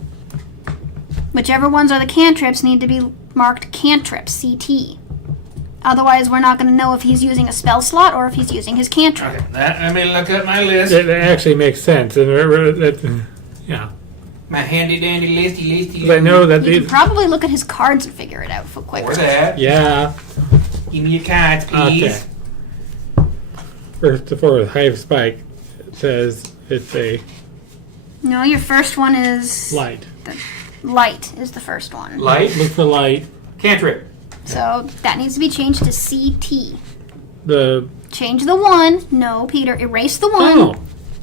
Whichever ones are the cantrips need to be marked cantrips, CT. Otherwise, we're not going to know if he's using a spell slot or if he's using his cantrip. Okay, let me look at my list. It actually makes sense. And yeah. My handy dandy listy. 'Cause I know that You these. can probably look at his cards and figure it out for quick. Or that. Yeah. Give me your cards, please. Okay. First, for Hive Spike, it says it's a No, your first one is light. light is the first one. Light. Look for light. Cantrip. So that needs to be changed to CT. The Change the 1. No, Peter, erase the 1. oh,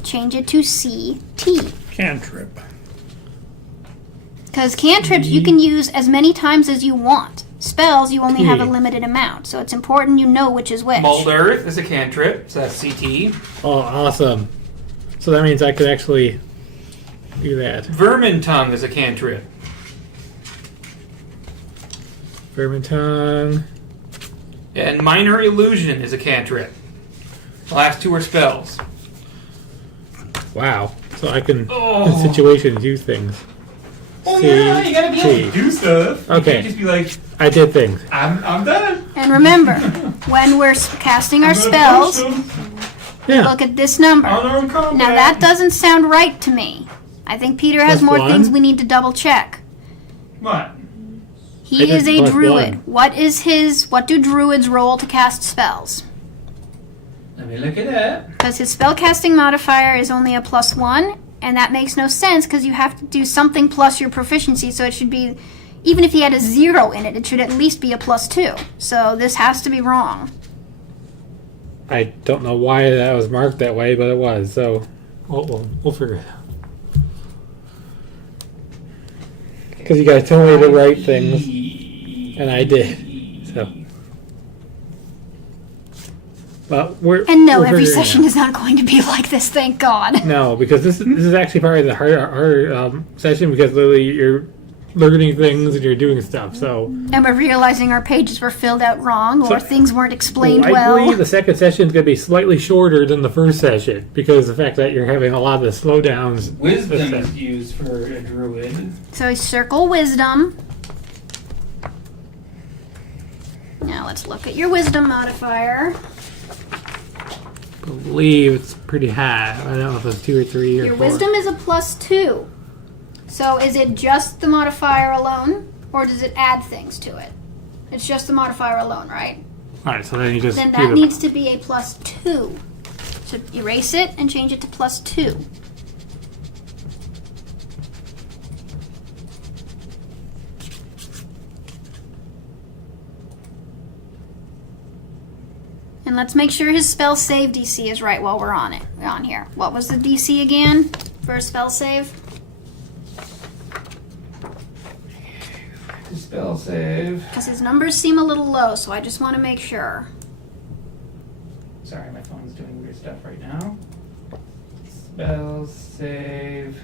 Change it to CT. Cantrip. Because cantrips you can use as many times as you want. Spells you only have a T. limited amount, so it's important you know which is which. Mold Earth is a cantrip, so that's CT. Oh, awesome. So that means I could actually do that. Vermin Tongue is a cantrip. Vermin tongue. And Minor Illusion is a cantrip. The last two are spells. Wow. So I can, Oh. in situations, use things. Oh C, yeah, you gotta be able T. to do stuff. You Okay. can't just be like, I did things. I'm done. And remember, when we're casting our spells, Yeah. look at this number. Unarmed combat. Now that doesn't sound right to me. I think Peter has Plus more one? things we need to double check. What? I He did is a plus druid. one. What do druids roll to cast spells? Let me look at that. Because his spellcasting modifier is only a +1, and that makes no sense because you have to do something plus your proficiency, so it should be, even if he had a 0 in it, it should at least be a +2. So this has to be wrong. I don't know why that was marked that way, but it was. So we'll figure it out. Because you guys told me to write things, and I did. So, but And no, we're every figuring it session out. is not going to be like this, thank God. No, because this is actually part of the hard session because literally you're learning things and you're doing stuff. So And we're realizing our pages were filled out wrong or So- things weren't explained likely well. the second session is going to be slightly shorter than the first session because of the fact that you're having a lot of the slowdowns. Wisdom is used for a druid. So we circle wisdom. Now let's look at your wisdom modifier. I believe it's pretty high. I don't know if it's 2 or 3 or Your 4. wisdom is a +2. So is it just the modifier alone, or does it add things to it? It's just the modifier alone, right? All right, so then you just Then do that the- needs to be a +2. So erase it and change it to +2. And let's make sure his spell save DC is right while we're on it. On here. What was the DC again for a spell save? Spell save. Because his numbers seem a little low, so I just want to make sure. Sorry, my phone's doing weird stuff right now. Spell save.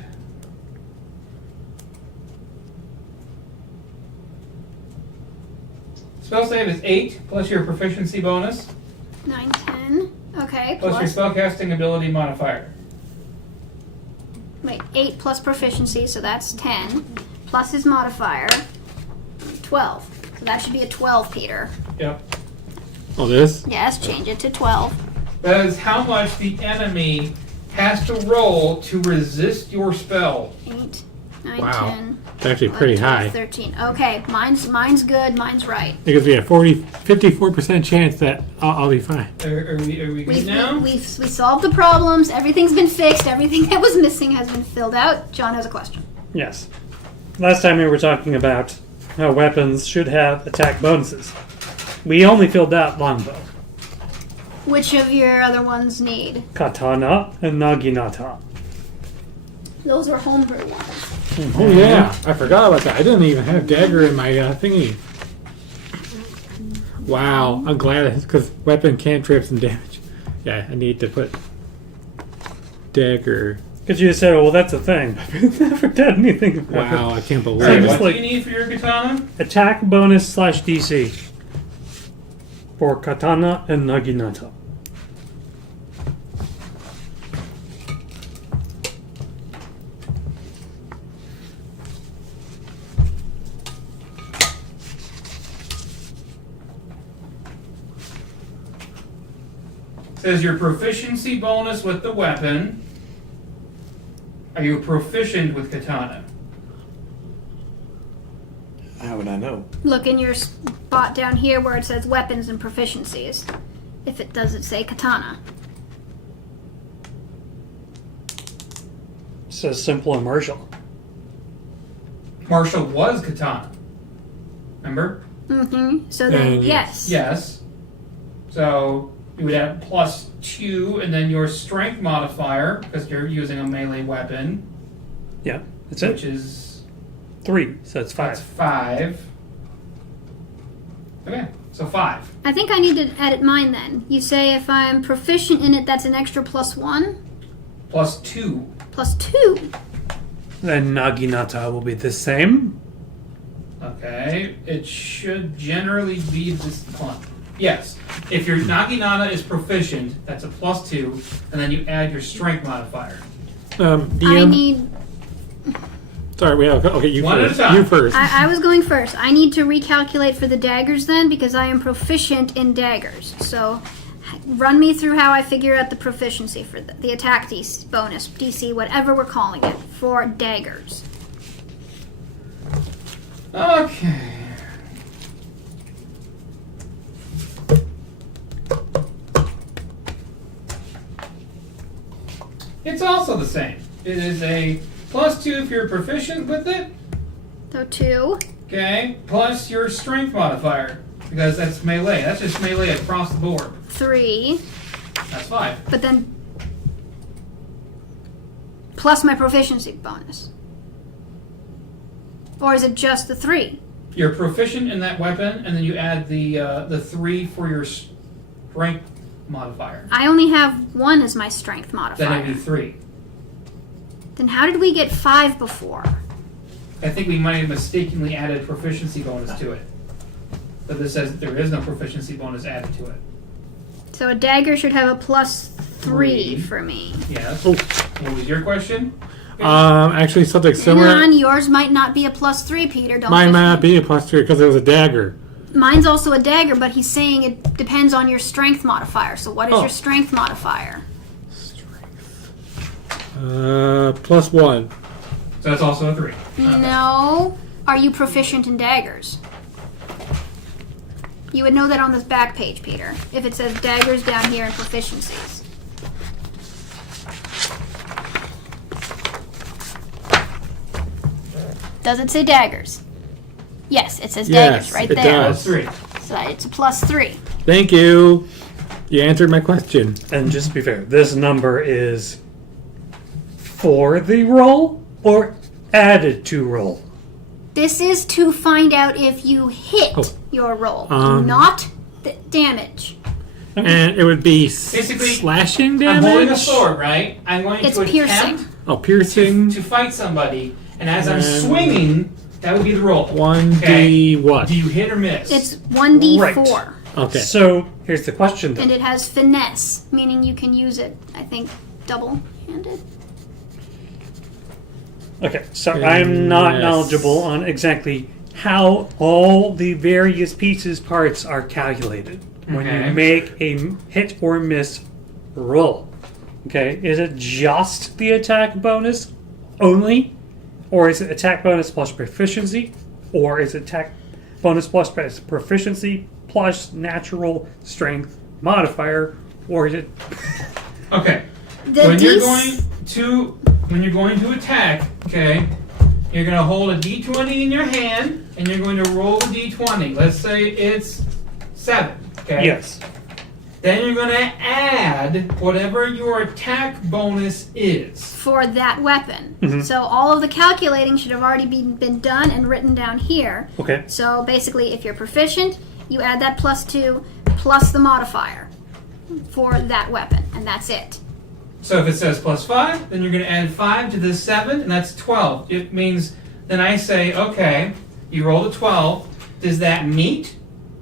Spell save is 8 plus your proficiency bonus 9, 10. Okay, plus your plus. spellcasting ability modifier. Wait, 8 plus proficiency, so that's 10. Plus his modifier, 12. So that should be a 12, Peter. Yep. Oh, this? Yes, change it to 12. That is how much the enemy has to roll to resist your spell. 8, 9, Wow. 10. It's actually pretty 11, 12, high. 13. Okay, mine's good, mine's right. It gives me a 54% chance that I'll be fine. Are we good now? We solved the problems, everything's been fixed, everything that was missing has been filled out. John has a question. Yes. Last time we were talking about how weapons should have attack bonuses. We only filled out longbow, Which of your other ones need? katana, and naginata. Those are homebrew ones. Oh yeah, I forgot about that. I didn't even have dagger in my thingy. Wow, I'm glad because weapon cantrips and damage. Yeah, I need to put dagger. Because you said, well, that's a thing. I've never done anything about Wow, I can't believe Alright, Same it. as what like- do you need for your katana? it. Attack bonus / DC for katana and naginata. Says your proficiency bonus with the weapon. Are you proficient with katana? How would I know? Look in your spot down here where it says weapons and proficiencies. If it doesn't say katana. It says simple and martial. Martial was katana. Remember? Mm-hmm. So then, yes. Yes. So you would have +2, and then your strength modifier, because you're using a melee weapon, Yeah, that's which it. is 3, so it's 5. That's 5. Okay, so 5. I think I need to edit mine then. You say if I'm proficient in it, that's an extra +1? Plus 2. +2. Then Naginata will be the same. Okay, it should generally be this one. Yes, if your Naginata is proficient, that's a +2, and then you add your strength modifier. DM. I need. Sorry, we have. Okay, you One at a first. time. You first. I was going first. I need to recalculate for the daggers then because I am proficient in daggers. So run me through how I figure out the proficiency for the attack DC, bonus, DC, whatever we're calling it, for daggers. Okay. It's also the same. It is a +2 if you're proficient with it. So 2. Okay, plus your strength modifier because that's melee. That's just melee across the board. 3. That's 5. But then plus my proficiency bonus. Or is it just the 3? You're proficient in that weapon, and then you add the 3 for your strength modifier. I only have 1 as my strength Then modifier. it'd be 3. Then how did we get 5 before? I think we might have mistakenly added proficiency bonus to it. But this says there is no proficiency bonus added to it. So a dagger should have a +3 3. for me. Yes. Oh. What was your question? Actually, something Hang similar. on, yours might not be a +3, Peter. Don't Mine push might me. not be a +3 because it was a dagger. Mine's also a dagger, but he's saying it depends on your strength modifier. So what is Oh. your strength modifier? +1. So that's also a 3. No. Are you proficient in daggers? You would know that on this back page, Peter. If it says daggers down here and proficiencies. Does it say daggers? Yes, it says daggers Yes, right it there. does. That's 3. So it's a +3. Thank you. You answered my question. And just to be fair, this number is for the roll or added to roll? This is to find out if you hit Oh. your roll, Um. not the damage. And it would be Basically, slashing I'm damage. holding a sword, right? I'm going It's to piercing. attempt Oh, piercing. to fight somebody, and as I'm And- swinging, that would be the roll. 1d what? Do you hit or miss? It's 1d4. Okay. So here's the question And then. it has finesse, meaning you can use it, I think, double-handed. Okay, so I'm not Yes. knowledgeable on exactly how all the various pieces parts are calculated when Okay. you make a hit or miss roll. Okay, is it just the attack bonus only? Or is it attack bonus plus proficiency? Or is it attack bonus plus proficiency plus natural strength modifier? Or is it Okay. The When you're DC going to attack, okay, you're going to hold a d20 in your hand, and you're going to roll a d20. Let's say it's 7, okay? yes? Then you're going to add whatever your attack bonus is. for that weapon. So all of the calculating should have already been done and written down here. Okay. So basically, if you're proficient, you add that +2 plus the modifier for that weapon, and that's it. So if it says +5, then you're going to add 5 to this 7, and that's 12. It means, then I say, okay, you rolled a 12. Does that meet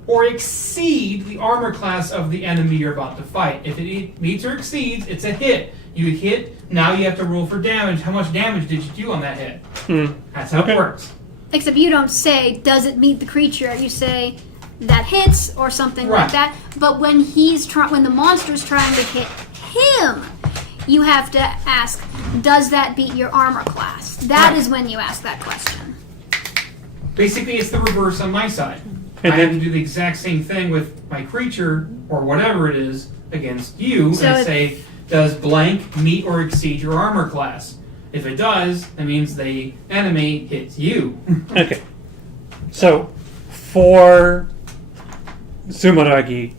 or exceed the armor class of the enemy you're about to fight? If it meets or exceeds, it's a hit. You hit, now you have to roll for damage. How much damage did you do on that hit? That's how Okay. it works. Except you don't say, does it meet the creature? You say, that hits, or something Right. like that. But when when the monster's trying to hit him, you have to ask, does that beat your armor class? That Right. is when you ask that question. Basically, it's the reverse on my side. And I have then- to do the exact same thing with my creature, or whatever it is, against you, So and if- say, does blank meet or exceed your armor class? If it does, that means the enemy hits you. Okay. So, for Sumeragi,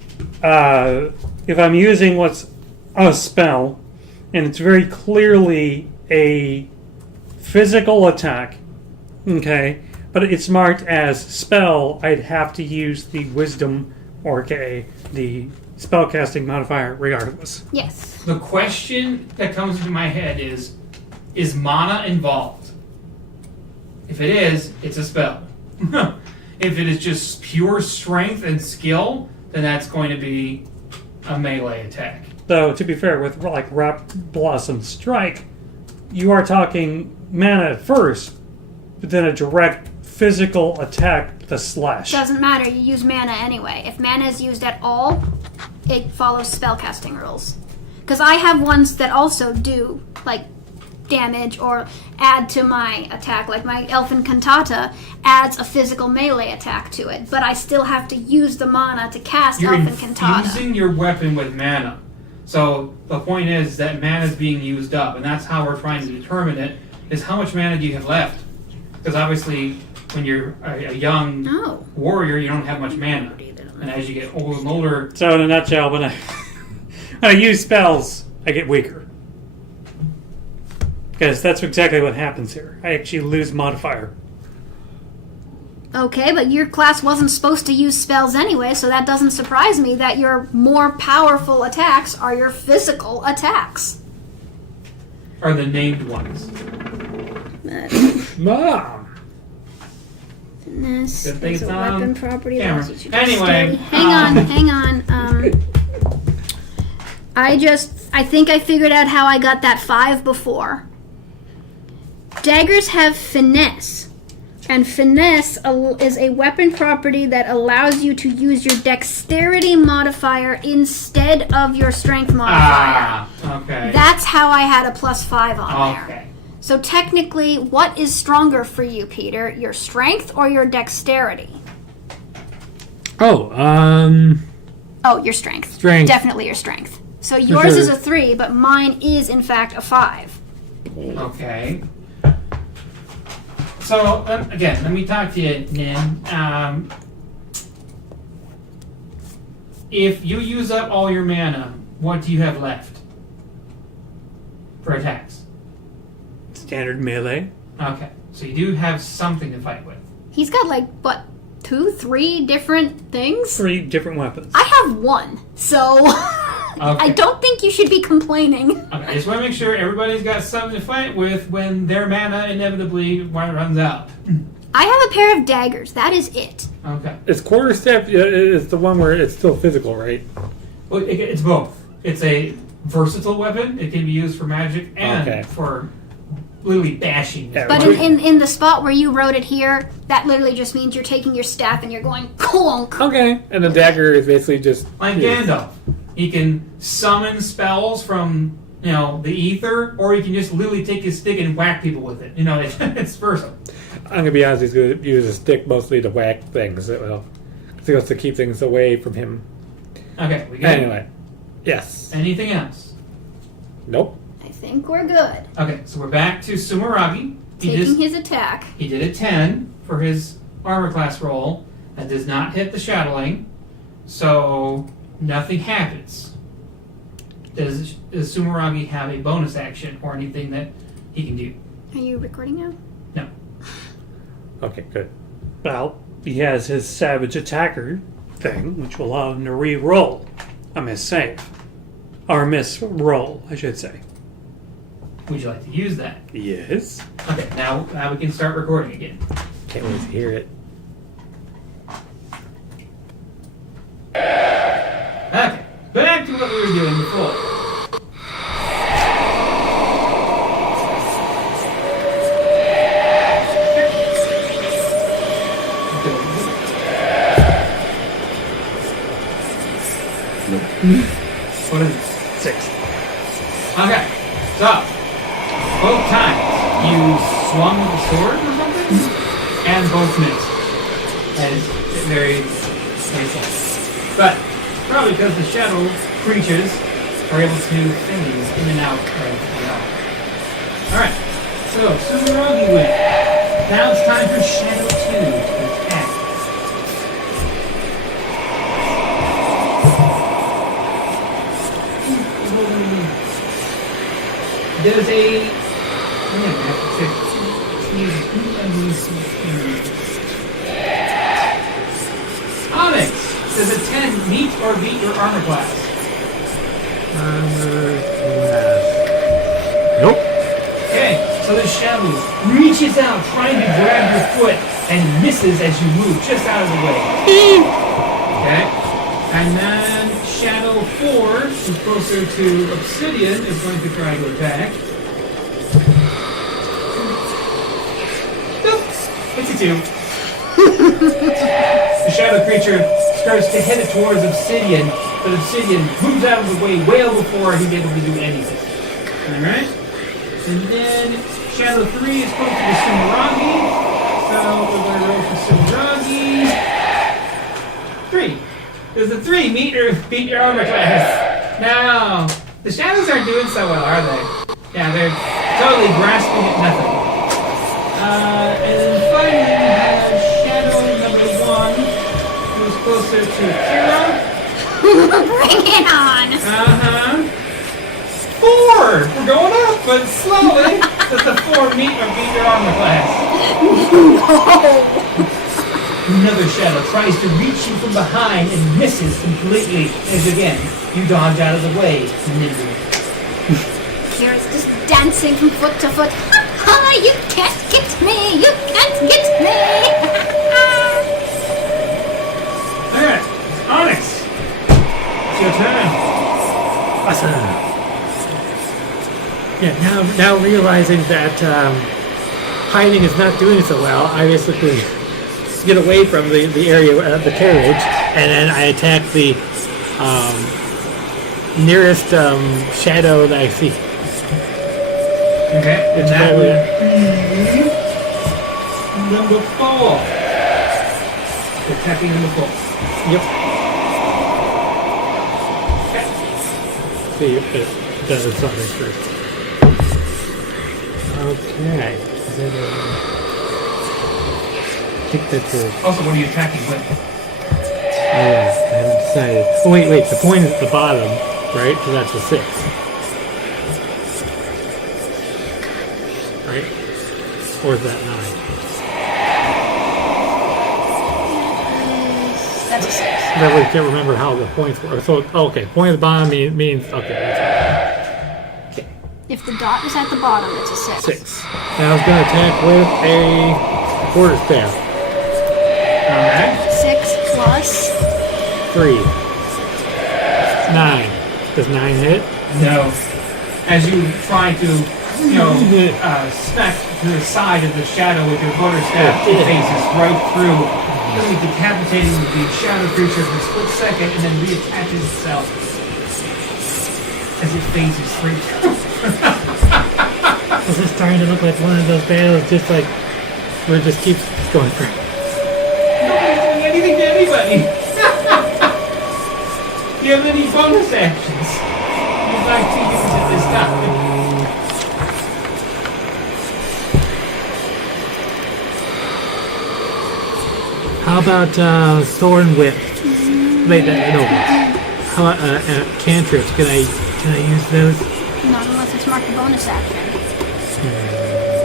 if I'm using what's a spell, and it's very clearly a physical attack Okay, but it's marked as spell. I'd have to use the wisdom, or okay, the spellcasting modifier regardless. Yes. The question that comes into my head is mana involved? If it is, it's a spell. If it is just pure strength and skill, then that's going to be a melee attack. Though, to be fair, with like Wrap Blossom Strike, you are talking mana at first, but then a direct physical attack with a slash. Doesn't matter. You use mana anyway. If mana is used at all, it follows spellcasting rules. Because I have ones that also do like damage or add to my attack. Like my Elfin Cantata adds a physical melee attack to it, but I still have to use the mana to cast You're Elfin Cantata. infusing your weapon with mana. So the point is that mana is being used up, and that's how we're trying to determine it, is how much mana do you have left? Because obviously, when you're a young Oh. warrior, you don't have much mana. And as you get older and older, So, in a nutshell, when I use spells, I get weaker. Because that's exactly what happens here. I actually lose modifier. Okay, but your class wasn't supposed to use spells anyway, so that doesn't surprise me that your more powerful attacks are your physical attacks. are the named ones. Mom! This Good thing is it's a on weapon property. camera. Allows you to Anyway, hang on. I think I figured out how I got that 5 before. Daggers have finesse, and finesse is a weapon property that allows you to use your dexterity modifier instead of your strength modifier. Okay. That's how I had a +5 on there. Okay. So technically, what is stronger for you, Peter? Your strength or your dexterity? Oh, Oh, your strength. Strength. Definitely your strength. So yours sure. is a 3, but mine is in fact a 5. Okay. So, again, let me talk to you, Nin. If you use up all your mana, what do you have left for attacks? Standard melee. Okay, so you do have something to fight with. He's got like, what, 2, 3 different things? 3 different weapons. I have 1, so I don't think you should be complaining. Okay, I just want to make sure everybody's got something to fight with when their mana inevitably runs out. I have a pair of daggers. That is it. Okay. it's quarterstaff is the one where it's still physical, right? Well, it's both. It's a versatile weapon. It can be used for magic and Okay. for literally bashing. Yeah, But right. in the spot where you wrote it here, that literally just means you're taking your staff and you're going clunk. Okay. And the dagger is basically just... Like Gandalf. He can summon spells from, the ether, or he can just literally take his stick and whack people with it. It's versatile. I'm going to be honest, he's going to use a stick mostly to whack things. Well, he wants to keep things away from him. Okay, we good. Anyway. Yes. Anything else? Nope. I think we're good. Okay, so we're back to Sumeragi. Taking his attack. He did a 10 for his armor class roll. That does not hit the shadowling, so nothing happens. Does Sumeragi have a bonus action or anything that he can do? Are you recording now? No. Okay, good. Well, he has his Savage Attacker thing, which will allow him to re-roll a miss save. Or miss roll, I should say. Would you like to use that? Yes. Okay, now we can start recording again. Can't wait to hear it. Okay, back to what we were doing before. What is it? 6. Okay, so both times you swung with a sword or something, and both missed. That is very, very sad. But probably because the shadow creatures are able to phase in and out of the eye. Alright, so Sumeragi went. Now it's time for Shadow 2 to attack. There's a... Onyx, does a 10 meet or beat your armor class? Nope. Okay, so the shadow reaches out, trying to grab your foot, and misses as you move just out of the way. Okay, and then Shadow 4, who's closer to Obsidian, is going to try to attack. Nope, it's a 2. The shadow creature starts to head it towards Obsidian, but Obsidian moves out of the way well before he's able to do anything. Alright? And then Shadow 3 is close to the Sumeragi. So we're going to roll for Sumeragi. 3. Does the 3 meet your armor class? Now, the shadows aren't doing so well, are they? Yeah, they're totally grasping at nothing. And then finally we have Shadow number 1, who's closer to Kira. Bring it on! 4! We're going up, but slowly. Does the 4 meet or beat your armor class? Another shadow tries to reach you from behind and misses completely. As again, you dodge out of the way, nimbly. Kira's just dancing from foot to foot. Ha ha! You can't get me! You can't get me! Alright, Onyx. It's your turn. Awesome. Yeah, now realizing that hiding is not doing so well, I basically get away from the area of the carriage, and then I attack the nearest shadow that I see. Okay, and It's that probably- would be number 4. Attacking number 4. Yep. Okay. See if it does something first. Okay. Is that I think that's a... Also, what are you attacking with? Oh, yeah, I haven't decided. Oh, wait, the point is at the bottom, right? So that's a 6. Right? Or is that 9? That's a 6. I really can't remember how the points were. So, okay, point at the bottom means okay, that's If the dot is at the bottom, it's a 6. 6. And I was going to attack with a quarterstaff. Alright. 6 plus. 3. 9. Does 9 hit? No. As you try to, smack to the side of the shadow with your quarterstaff, it phases right through, really decapitating the shadow creature for a split second, and then reattaches itself as it phases through. This is starting to look like one of those battles, just like where it just keeps going for. Nobody's doing anything to anybody. Do you have any bonus actions you'd like to use at this time? How about Thorn Whip? Wait, no. How about cantrips? Can I use those? Not unless it's marked a bonus action.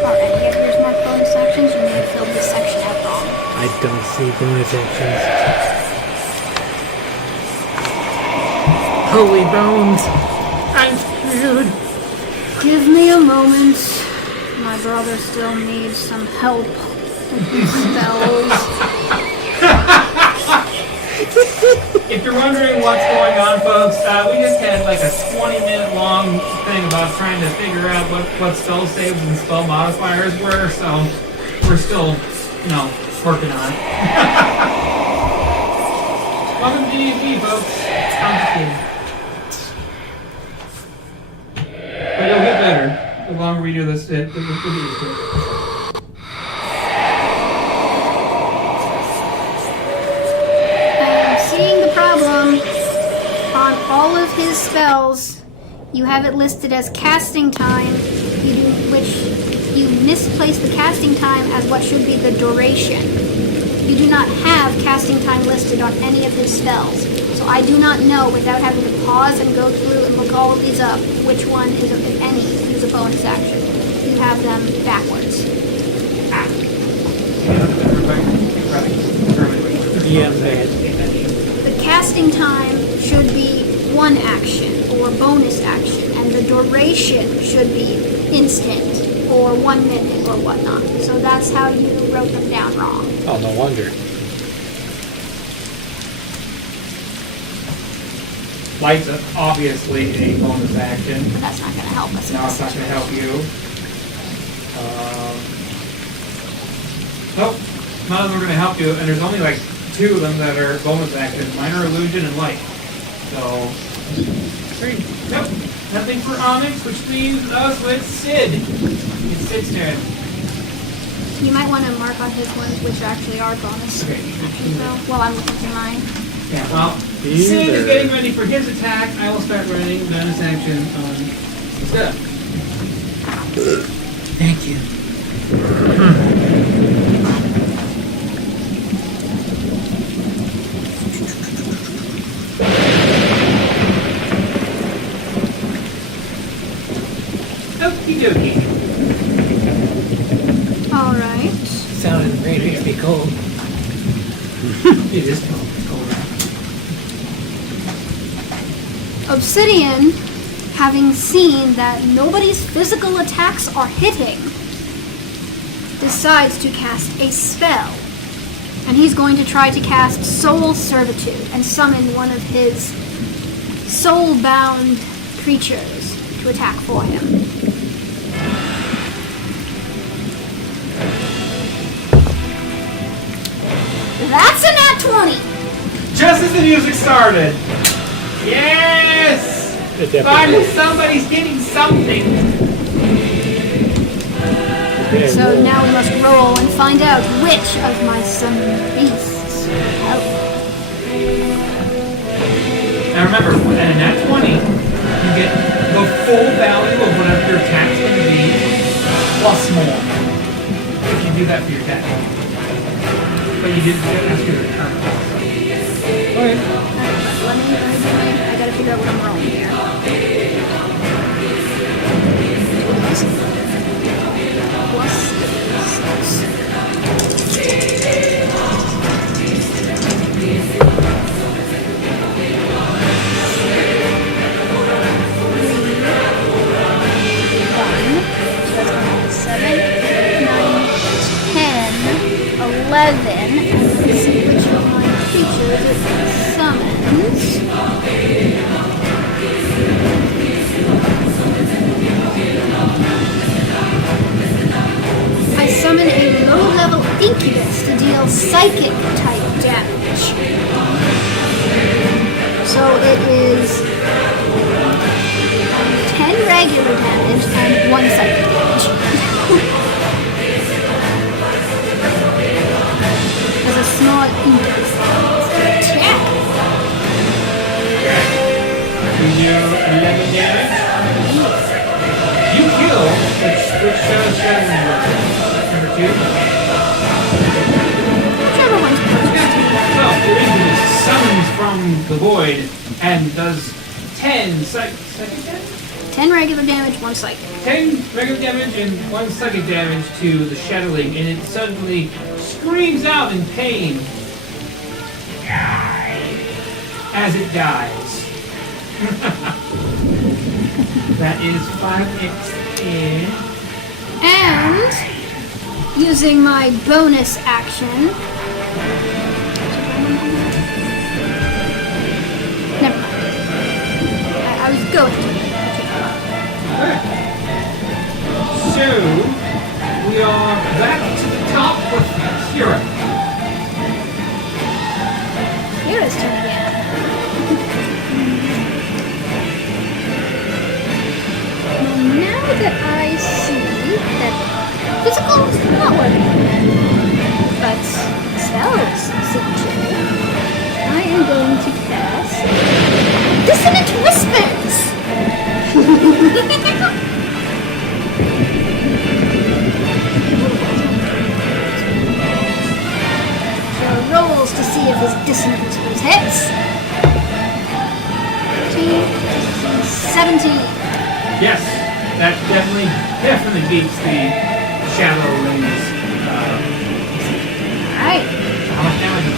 Or any of yours marked bonus actions, you may have filled this section out wrong. I don't see bonus actions. Holy bones! I'm screwed. Give me a moment. My brother still needs some help with these spells. If you're wondering what's going on, folks, we just had like a 20-minute long thing about trying to figure out what spell saves and spell modifiers were, so we're still, working on it. Welcome to D&D, folks. It's complicated. But you'll get better the longer we do this. It'll be easier. Seeing the problem, on all of his spells, you have it listed as casting time, which you misplace the casting time as what should be the duration. You do not have casting time listed on any of his spells. So I do not know, without having to pause and go through and look all of these up, which one is, if any, is a bonus action. You have them backwards. Yeah, man. The casting time should be 1 action or bonus action, and the duration should be instant or 1 minute or whatnot. So that's how you wrote them down wrong. Oh, no wonder. Light's obviously a bonus action. But that's not going to help us. in No, this it's not going to help situation. you. Nope, none of them are going to help you, and there's only like 2 of them that are bonus actions: Minor Illusion and Light. So, 3. Nope, nothing for Onyx, which leaves us with Sid. It's Sid's turn. You might want to mark on his ones which actually are bonus Okay. actions, though, while I'm looking through mine. Yeah, well, Sid is getting ready for his attack. I will start running bonus action on Sid. Thank you. Okie dokie. All right. Sounding rain makes me cold. It is cold. It's cold out. Obsidian, having seen that nobody's physical attacks are hitting, decides to cast a spell. And he's going to try to cast Soul Servitude and summon one of his soul-bound creatures to attack for him. That's a nat 20! Just as the music started. Yes! It definitely Finally, is. somebody's getting something. Okay, So roll. now we must roll and find out which of my summoned beasts help. Now remember, at a nat 20, you get the full value of whatever your attack's going to be, plus more. If you do that for your attack. But you didn't ask your return. Let me do my, I gotta figure out what I'm rolling here. Plus 6. Let's see which of my creatures it summons. I summon a low-level incubus to deal psychic-type damage. So it is 10 regular damage and 1 psychic damage. As a small incubus attack. You do 11 damage. You kill, which strategy number 2? Whichever one's closest. Well, your incubus summons from the void and does 10 psychic damage? 10 regular damage, 1 psychic. 10 regular damage and 1 psychic damage to the shadowling, and it suddenly screams out in pain as it dies. That is 5x. And using my bonus action. Never mind. I was going to. So, we are back to the top with Kira. Kira's turn again. Well, now that I see that physical is not working, but spells seem to, I am going to cast Dissonant Whispers! So rolls to see if his Dissonant Whispers hits. 17. Yes, that definitely beats the Shadow Rings. Alright. How much damage?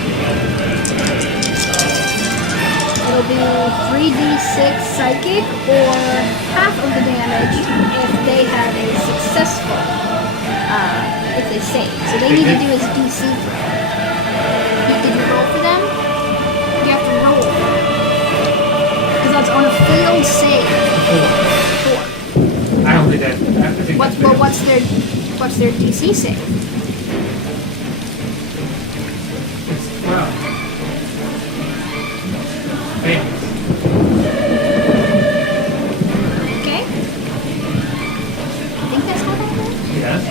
they'll do 3d6 psychic or half of the damage if they have a successful, if they save. So they need to do his DC for it. Did you roll for them? You have to roll. Because that's on a failed save. 4. I don't think that. I think that's fair. What's their DC save? It's 12. Hey, Okay. I think that's how that works. yes.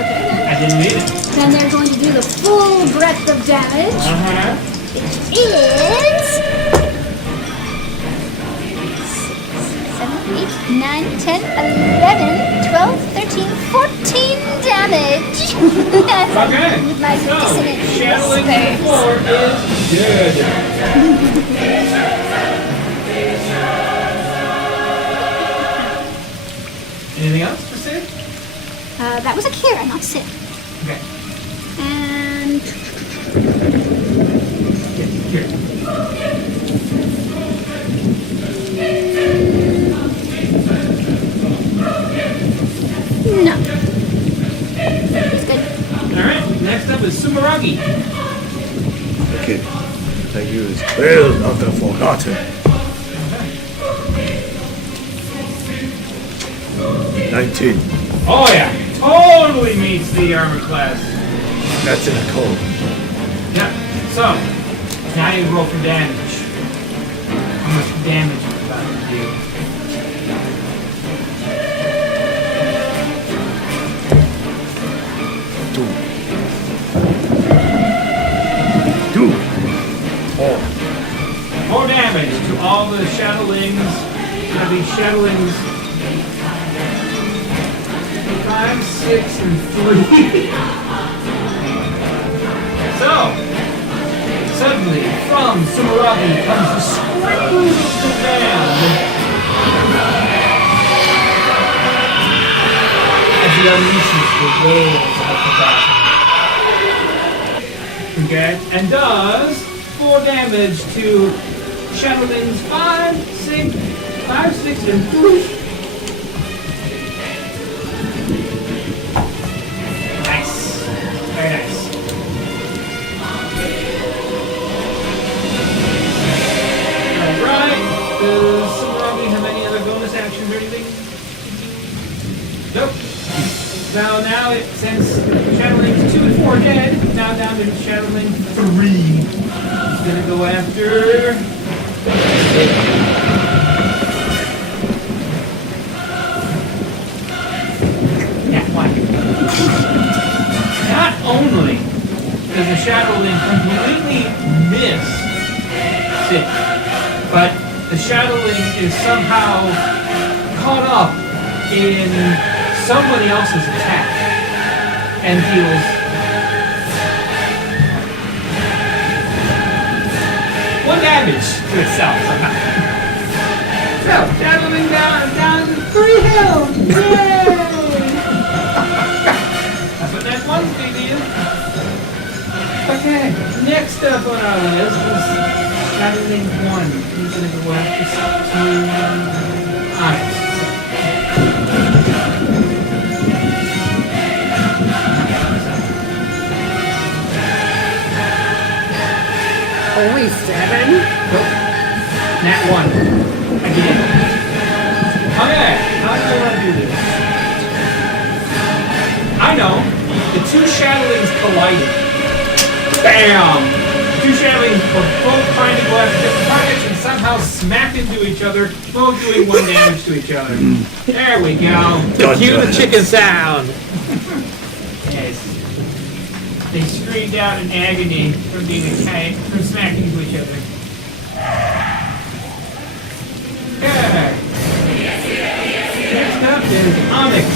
Okay then. I didn't read it. Then they're going to do the full breadth of damage. Uh-huh. Is 7, 8, 9, 10, 11, 12, 13, 14 damage. Okay. With my So, dissonant shadowing whispers. 4 is good. Anything else to say? That was a Kira, not Sid. Okay. And Here. no. He's good. Alright, next up is Sumeragi. Okay. I use well not forgotten. 19. Oh yeah, totally meets the armor class. That's in a code. Yep. So, now you roll for damage. How much damage are you about to do? Two. 4 damage to all the shadowlings. These shadowlings. 5, 6, and 3. So, suddenly, from Sumeragi comes the scream of command as he unleashes the wails of the battle. Okay, and does 4 damage to Shadowlings 5, 6, and 3. Nice. Very nice. Alright. Does Sumeragi have any other bonus actions or anything? Nope. Now since Shadowlings 2 and 4 are dead, now down to Shadowling 3. He's gonna go after. Yeah, one. Not only does the Shadowling completely miss Sid, but the Shadowling is somehow caught up in somebody else's attack and heals 1 damage to itself somehow. So, Shadowling down to 3 health! Yay! That's what that one's big deal. Okay, next up on our list is Shadowling 1. He's gonna go after Onyx. Only 7? Nope. Nat 1. Again. Okay, how do I want to do this? I know. The 2 Shadowlings collided. Bam! The 2 Shadowlings were both trying to go after different targets and somehow smacked into each other, both doing 1 damage to each other. There we go. Cue the chicken sound. Yes. They screamed out in agony from being attacked, from smacking into each other. Okay. Next up is Onyx.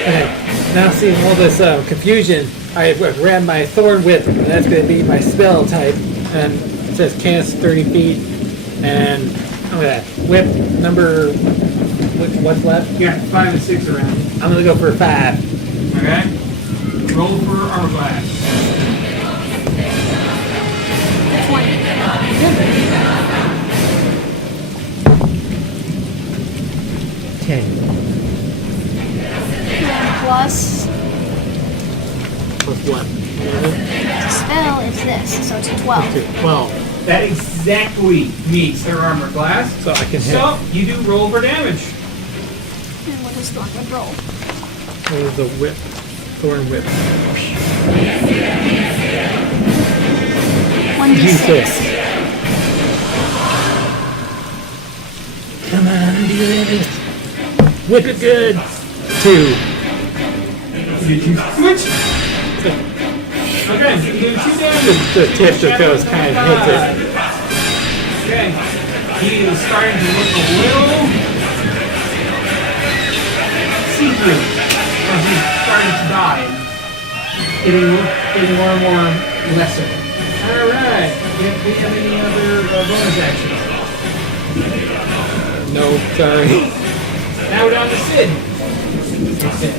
Okay. Now seeing all this confusion, I ran my Thorn Whip, and that's going to be my spell type. And it says cast 30 feet, and I'm going to whip number. What's left? You got 5 and 6 around. I'm going to go for 5. Okay. Roll for armor class. 20. 10. And plus Plus what? spell is this, so it's 12. 12. That exactly meets their armor class. So I can hit. So you do roll for damage. And what does Thornwood roll? What is the whip? Thorn whip. 1d6. Come on, do this. Whip it good. 2. You do switch. Okay, you do 2 damage. The tip that goes kind of hits it. Okay. He is starting to look a little see-through as he's starting to die. Getting more and more lesser. Alright. Do you have any other bonus actions? No, sorry. Now we're down to Sid. Sid.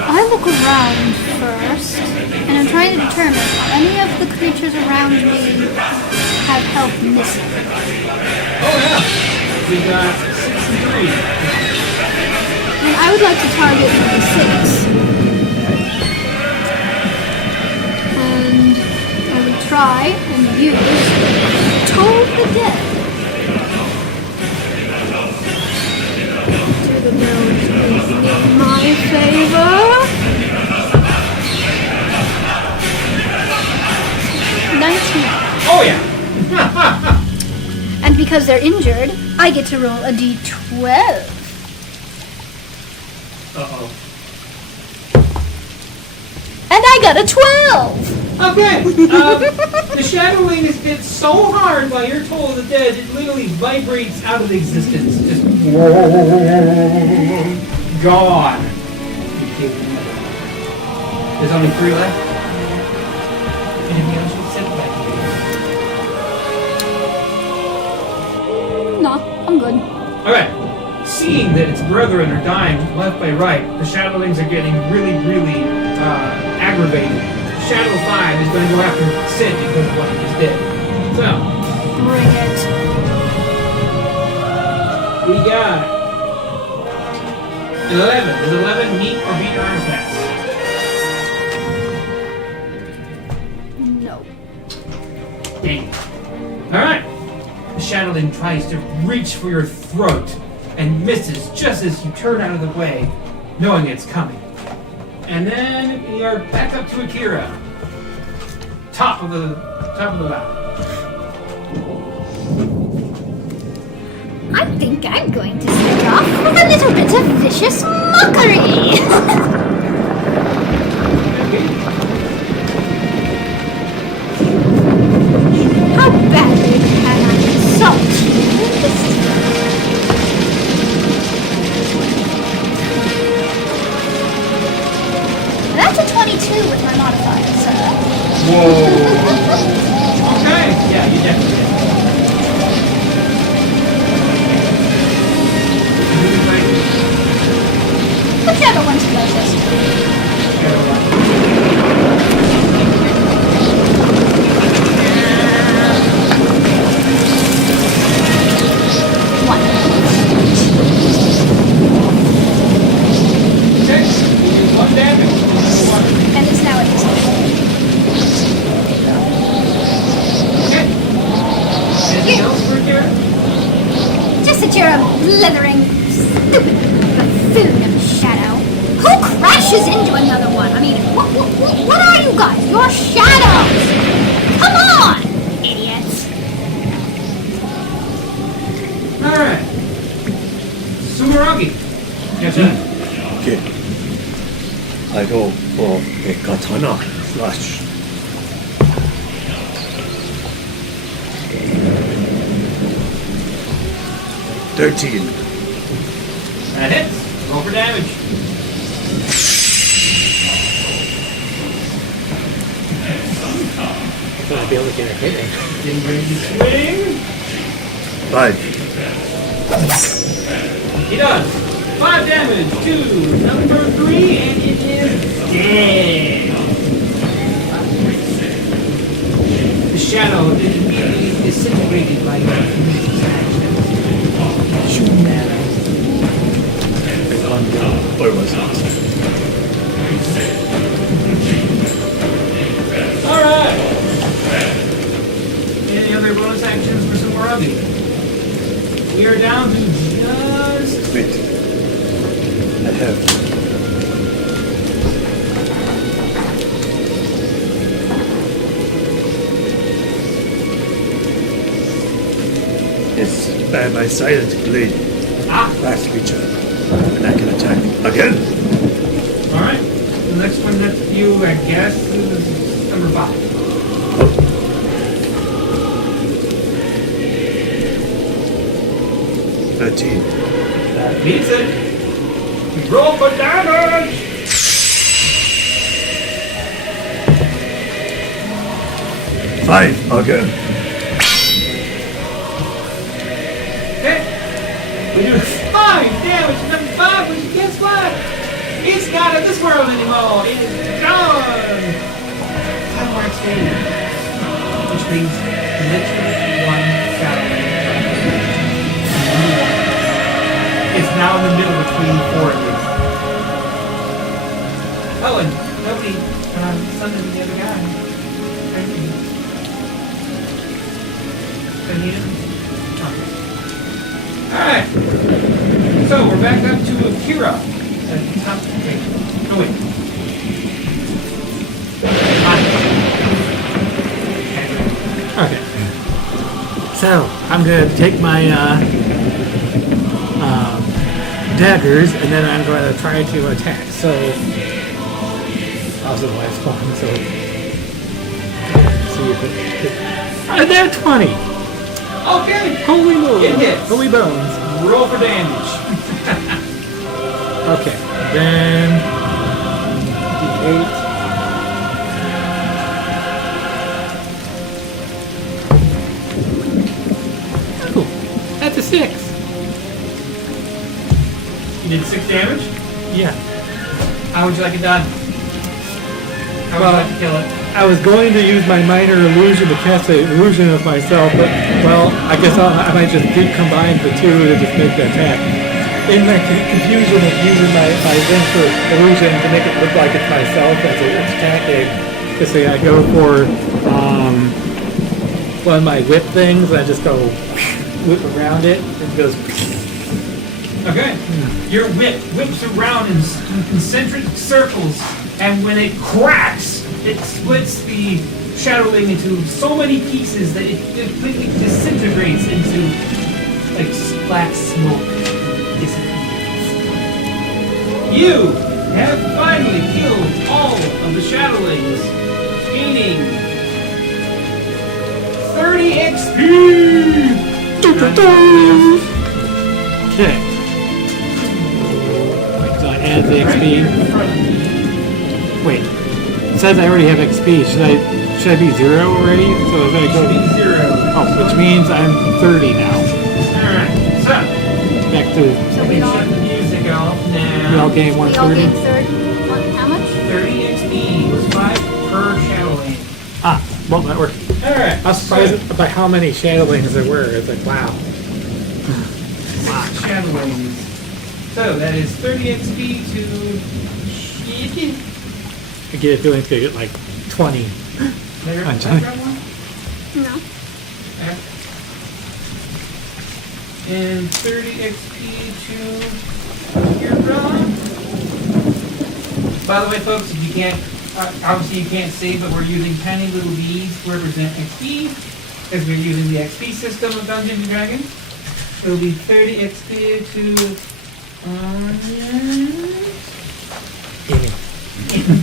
I look around first, and I'm trying to determine how any of the creatures around me have health missing. Oh yeah. We got 6 and 3. And I would like to target number 6. And I would try and use Toll the Dead. Do the nose in my favor. 19. Oh yeah. And because they're injured, I get to roll a d12. Uh-oh. And I got a 12! Okay. The shadowing is hit so hard by your Toll of the Dead, it literally vibrates out of existence. Just gone. There's only 3 left. Anything else you said back No, I'm good. Okay. Seeing that its brethren are dying left by right, the shadowlings are getting really, really aggravated. Shadow 5 is going to go after Sid because of what he just did. So, Bring it. we got 11. Does 11 meet or beat your armor class? No. Dang. Alright. The shadowling tries to reach for your throat and misses just as you turn out of the way, knowing it's coming. And then we are back up to Akira. Top of the ladder. I think I'm going to start off with a little bit of vicious mockery. How badly can I insult you this time? That's a 22 with my modifier, sir. Okay. Yeah, you definitely did. Whichever one's closest. One. Okay. 1 damage. And it's now at disadvantage. Okay. Anything else for Akira? Just that you're a blithering, stupid buffoon of a shadow. Who crashes into another one? I mean, what are you guys? You're shadows! Come on, idiots! Alright. Sumeragi. Yes, sir. Okay. I go for a katana slash. $13. That hits. Roll for damage. I'm gonna be able to get a hit in. Getting ready to swing. 5. He does. 5 damage to number 3, and it is dead. The shadow is immediately disintegrated by your action. Where was it? Alright! Any other bonus actions for some more of you? We are down to just... Wait. I have. Yes, by my silent blade, Ah! last creature, and I can attack again. Alright. The next one that's you, I guess, is number 5. 13. That beats it. Roll for damage! Five again. Okay. We do 5 damage to number 5, which guess what? It's not in this world anymore. It is gone. 5 more XP. Which means literally 1 salary. It's now in the middle between 4 of you. Oh, and nobody summoned the other guy. Thank you. Can you? Alright. So we're back up to Akira at the top of the page. Oh wait. Okay. So I'm gonna take my daggers, and then I'm going to try to attack. So also my spawn. So see if it. And that 20. Okay. Holy moly! It hits. Holy bones. Roll for damage. Okay. Then D8. Oh, that's a 6. You did 6 damage. Yeah. How would you like it done? How would Well, you like to kill it? I was going to use my minor illusion to cast an illusion of myself, but, well, I guess I might just recombine the two to just make the attack. In my confusion of using my thing for illusion to make it look like it's myself as it's attacking, just say I go for one of my whip things, and I just go whip around it, and it goes. Okay. Your whip whips around in concentric circles, and when it cracks, it splits the shadowling into so many pieces that it completely disintegrates into like black smoke. You have finally killed all of the shadowlings, gaining 30 XP. Okay. So I add the XP. Wait. It says I already have XP. Should I be 0 already? So if I go 0. oh, which means I'm 30 now. Alright, so Back to So we shut the music off we now. all gain we all 130. gain 30. How much? 30 XP was 5 per shadowling. Ah, well that worked. Alright. I was surprised by how many shadowlings there were. It's like wow. 6 shadowlings. So that is 30 XP to I get a feeling it's gonna get like 20. There, I'm I sorry. got one. No. Okay. And 30 XP to your drum. By the way, folks, if you can't, obviously you can't see, but we're using tiny little beads to represent XP, as we're using the XP system of Dungeons and Dragons. It'll be 30 XP to,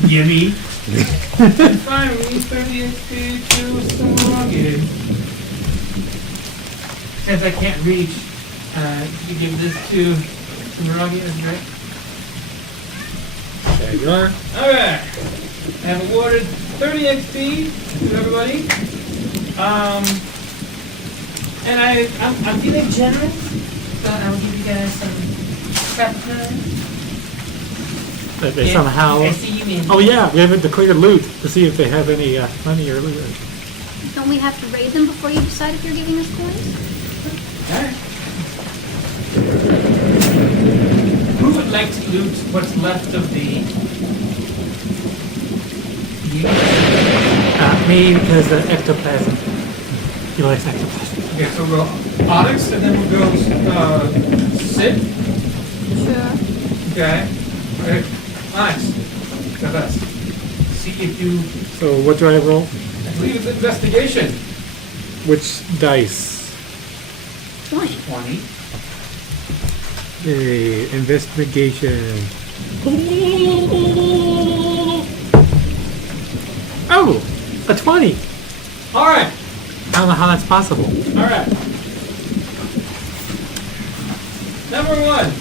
Gimme. And finally, 30 XP to Smogged. Since I can't reach, you give this to Smogged, that's right. There you are. Alright. I have awarded 30 XP to everybody. And I'm feeling generous, so I'll give you guys some pepper. That they somehow. I see you in. Oh yeah, we haven't declared loot to see if they have any money or loot. Don't we have to raid them before you decide if you're giving us coins? Alright. Who would like to loot what's left of the... You? Me, because the ectoplasm. He likes ectoplasm. Okay, so we'll go Onyx, and then we'll go Sid. Sure. Okay. Okay. Onyx. Go best. See if you... So what do I roll? I believe it's investigation. Which dice? 20. 20. Hey, investigation. Oh, a 20. All right. I don't know how that's possible. All right. Number 1.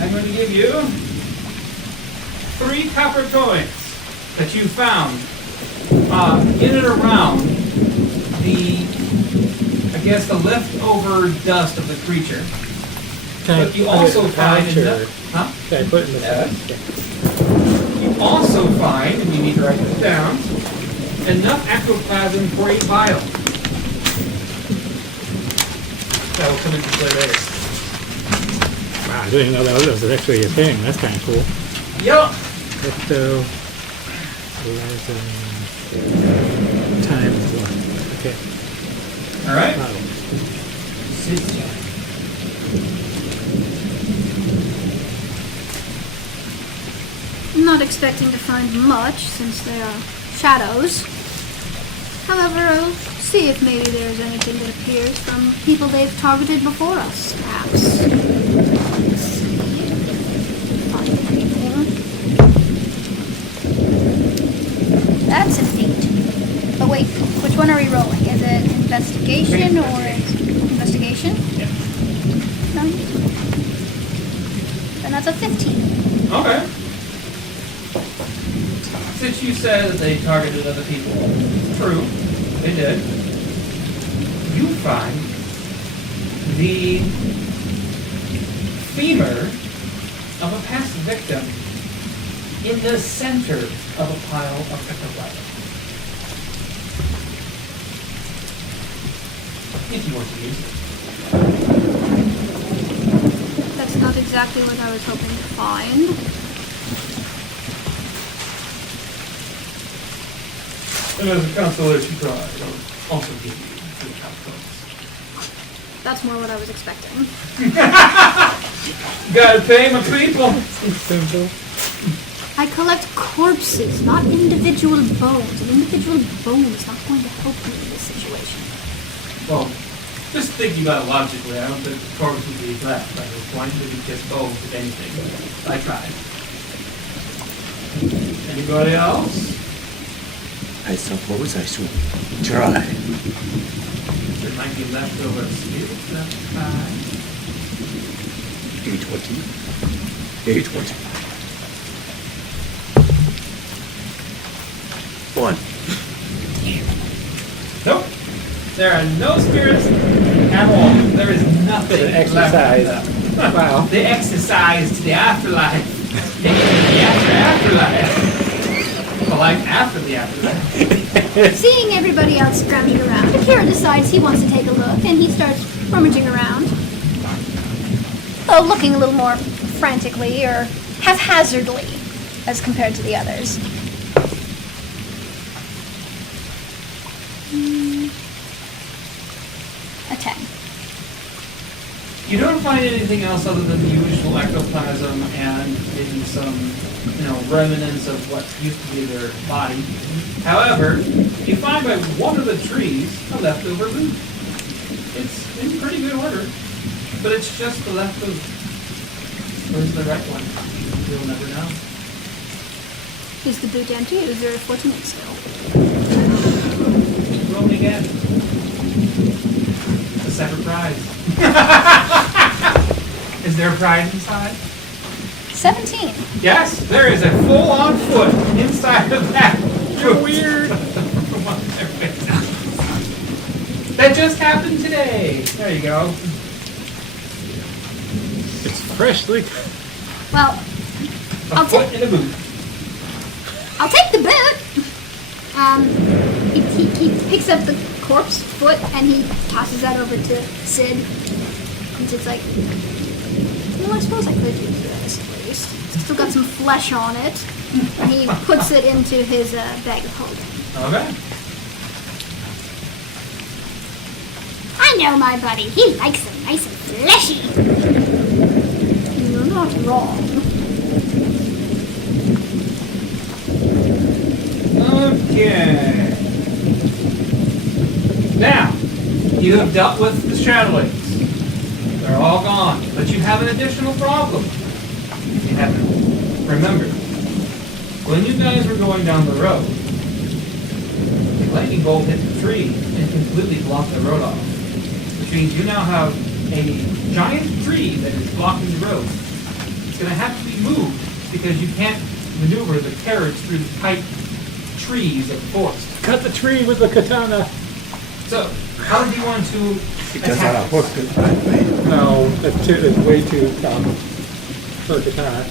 I'm going to give you 3 copper coins that you found in and around the, I guess, the leftover dust of the creature. Can But you also find Can I put it in the Yeah. You also find, and you need to write this down, enough ectoplasm for a vial. That will come into play later. Wow, I didn't even know that was actually a thing. That's kind of cool. Yup. Ecto plasm times 1. Okay. All right. Bottle. Sit down. I'm not expecting to find much since they are shadows. However, I'll see if maybe there's anything that appears from people they've targeted before us, perhaps. Let's see. Find anything. That's an 8. Oh wait, which one are we rolling? Is it investigation or investigation? Yeah. No. Then that's a 15. Okay. Since you said that they targeted other people, true, they did. You find the femur of a past victim in the center of a pile of ectoplasm. If you want to use it. That's not exactly what I was hoping to find. And as a consolation prize, I'll also give you 3 copper coins. That's more what I was expecting. Gotta pay my people. Simple. I collect corpses, not individual bones. An individual bone is not going to help me in this situation. Well, just thinking about it logically, I don't think the corpse would be left by this point. It would be just bones, if anything. I tried. Anybody else? I suppose I should try. There might be leftover spirits left behind. 820. 820. 1. Nope. There are no spirits at all. There is nothing They left exercise. of them. Wow. They exercise to the afterlife. They get to the afterlife. The life after the afterlife. Seeing everybody else scrounging around, Akira decides he wants to take a look, and he starts rummaging around. Oh, looking a little more frantically or haphazardly as compared to the others. A 10. You don't find anything else other than the usual ectoplasm and maybe some, remnants of what used to be their body. However, you find by one of the trees a leftover root. It's in pretty good order, but it's just the leftover. Where's the right one? You'll never know. Is the boot empty or is there a fortunate skill? Roll me again. A separate prize. Is there a prize inside? 17. Yes, there is a full-on foot inside of that. Weird. That just happened today. There you go. It's freshly. Well, A I'll foot in a boot. I'll take the boot. He picks up the corpse foot and he tosses that over to Sid. because it's like, well, I suppose I could use this at least. It's still got some flesh on it. And he puts it into his bag of holding. Okay. I know my buddy. He likes them nice and fleshy. You're not wrong. Okay. Now, you have dealt with the shadowlings. They're all gone. But you have an additional problem. You haven't remembered. When you guys were going down the road, the lightning bolt hit the tree and completely blocked the road off. Which means you now have a giant tree that is blocking the road. It's going to have to be moved because you can't maneuver the carriage through the tight trees of the forest. Cut the tree with the katana. So, how do you want to Because attack I this? worked it that way. No, that's way too for a katana.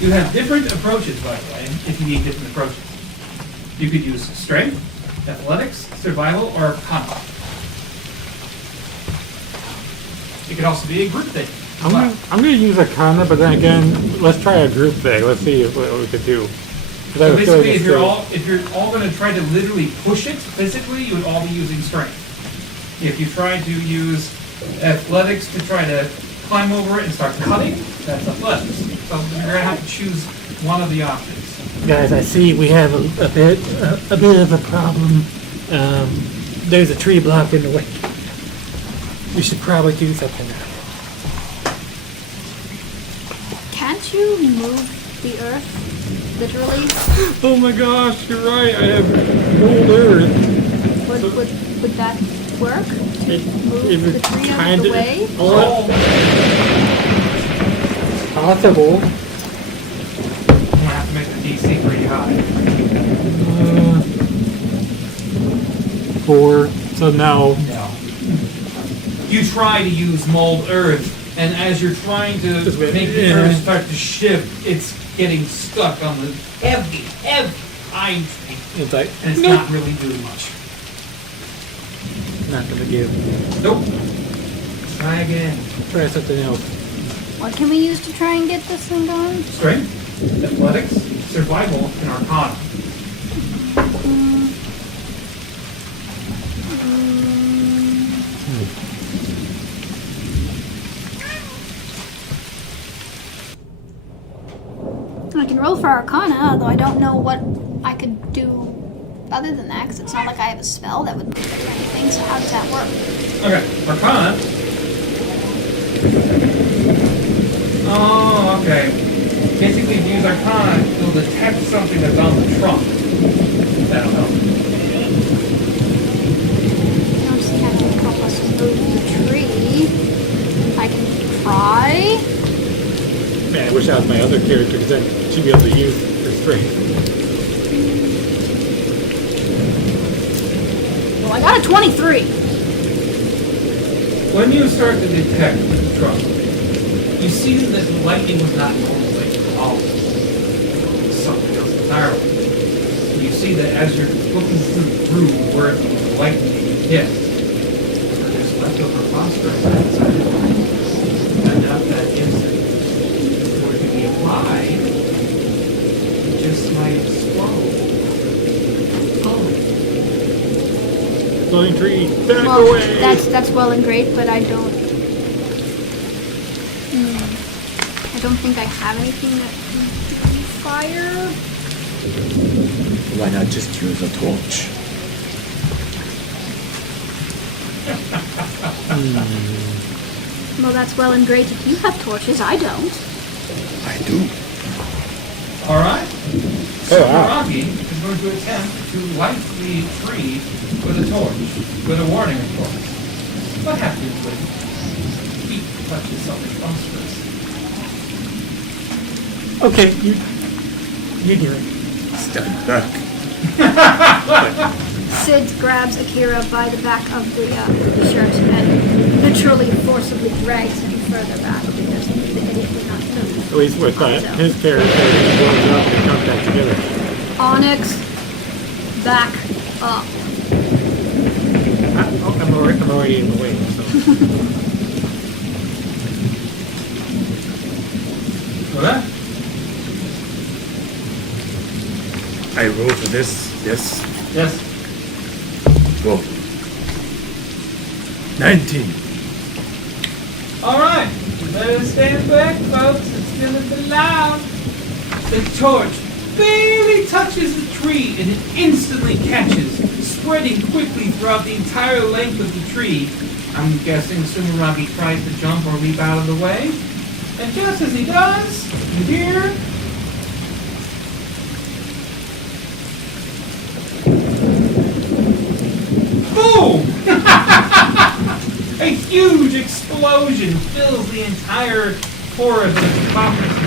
You have different approaches, by the way, if you need different approaches. You could use strength, athletics, survival, or combat. It could also be a group thing. I'm gonna use a katana, but then again, let's try a group thing. Let's see what we could do. 'Cause I So was feeling basically, it's if you're all going to try to literally push it physically, you would all be using strength. If you try to use athletics to try to climb over it and start cutting, that's athletics. So you're going to have to choose one of the options. Guys, I see we have a bit of a problem. There's a tree blocking the way. We should probably do something. Can't you move the earth? Literally? Oh my gosh, you're right. I have mold earth. Would that work? To move the tree out of Kind the of way? possible. I'm going to have to make the DC pretty high. 4. So now, No. You try to use mold earth, and as you're trying to Just wait. make the Yeah. earth start to shift, it's getting stuck on the heavy pine tree, it's like, and it's nope, not really doing much. not gonna give. Nope. Try again. Try something else. What can we use to try and get this thing going? Strength, athletics, survival, and arcana. I can roll for Arcana, although I don't know what I could do other than that, because it's not like I have a spell that would do anything, so how does that work? Okay, arcana. Oh, okay. Basically, if you use arcana, you'll detect something that's on the trunk. That'll help. I don't see how to help us move the tree. I can try. Man, I wish I was my other character because then she'd be able to use her strength. Well, I got a 23. When you start to detect the trunk, you see that the lightning was not normal lightning at all. It was something else entirely. You see that as you're looking through where the lightning hit, there's leftover phosphorus inside. Enough that instant for it to be applied, it just might explode. Floating tree, back Well, away! that's well and great, but I don't. I don't think I have anything that can do fire. Why not just use a torch? Well, that's well and great if you have torches. I don't. I do. All right. Oh, wow. Rocky is going to attempt to light the tree with a torch, with a warning, of course. What happens when heat touches something phosphorus? Okay, you do it. Stand back. Sid grabs Akira by the back of the shirt and literally forcibly drags him further back because the idiot did not move. At least with his character, he blows up and comes back together. Onyx, back up. I'm already in the way. So. What? I roll for this. Yes. Yes. Roll. 19. All right. Better stand back, folks. It's gonna be loud. The torch barely touches the tree and it instantly catches, spreading quickly throughout the entire length of the tree. I'm guessing Sumeragi tries to jump or leap out of the way. And just as he does, you hear... Boom! A huge explosion fills the entire forest of Hippopotamus.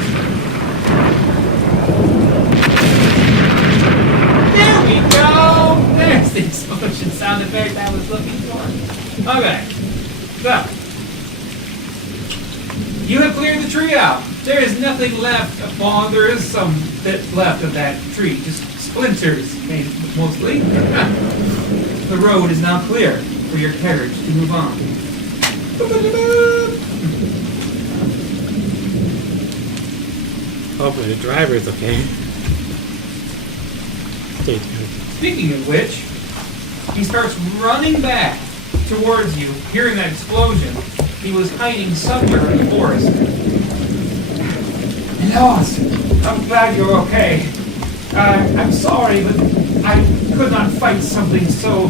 There we go! There's the explosion sound effect I was looking for. Okay, so you have cleared the tree out. There is nothing left. Well, there is some bit left of that tree, just splinters, mostly. The road is now clear for your carriage to move on. Hopefully the driver's okay. Stay tuned. Speaking of which, he starts running back towards you, hearing that explosion. He was hiding somewhere in the forest. Lost. I'm glad you're okay. I'm sorry, but I could not fight something so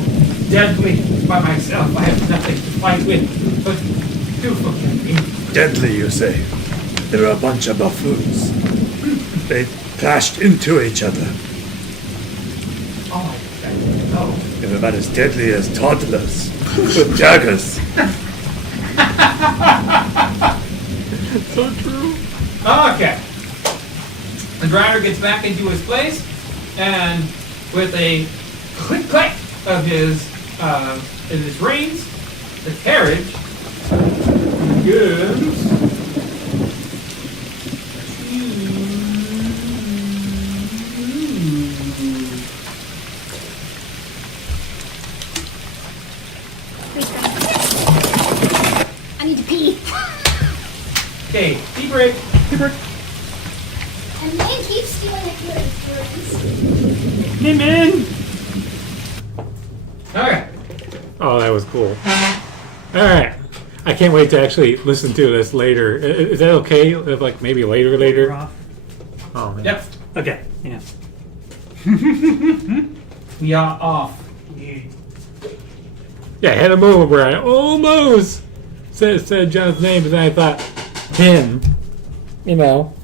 deadly by myself. I have nothing to fight with, but do forgive me. Deadly, you say? There are a bunch of buffoons. They clashed into each other. Oh, I don't know. They're about as deadly as toddlers with daggers. So true. Okay. The driver gets back into his place, and with a click of his reins, the carriage begins I need to pee. Okay, deep break. Deep break. And man keeps stealing the Hey, man. Okay. Oh, that was cool. All right. I can't wait to actually listen to this later. Is that okay? If, like maybe later? We're off. Oh man. Yep. Okay. Yeah. We are off. Yeah, I had a moment where I almost said John's name, but then I thought him. You know.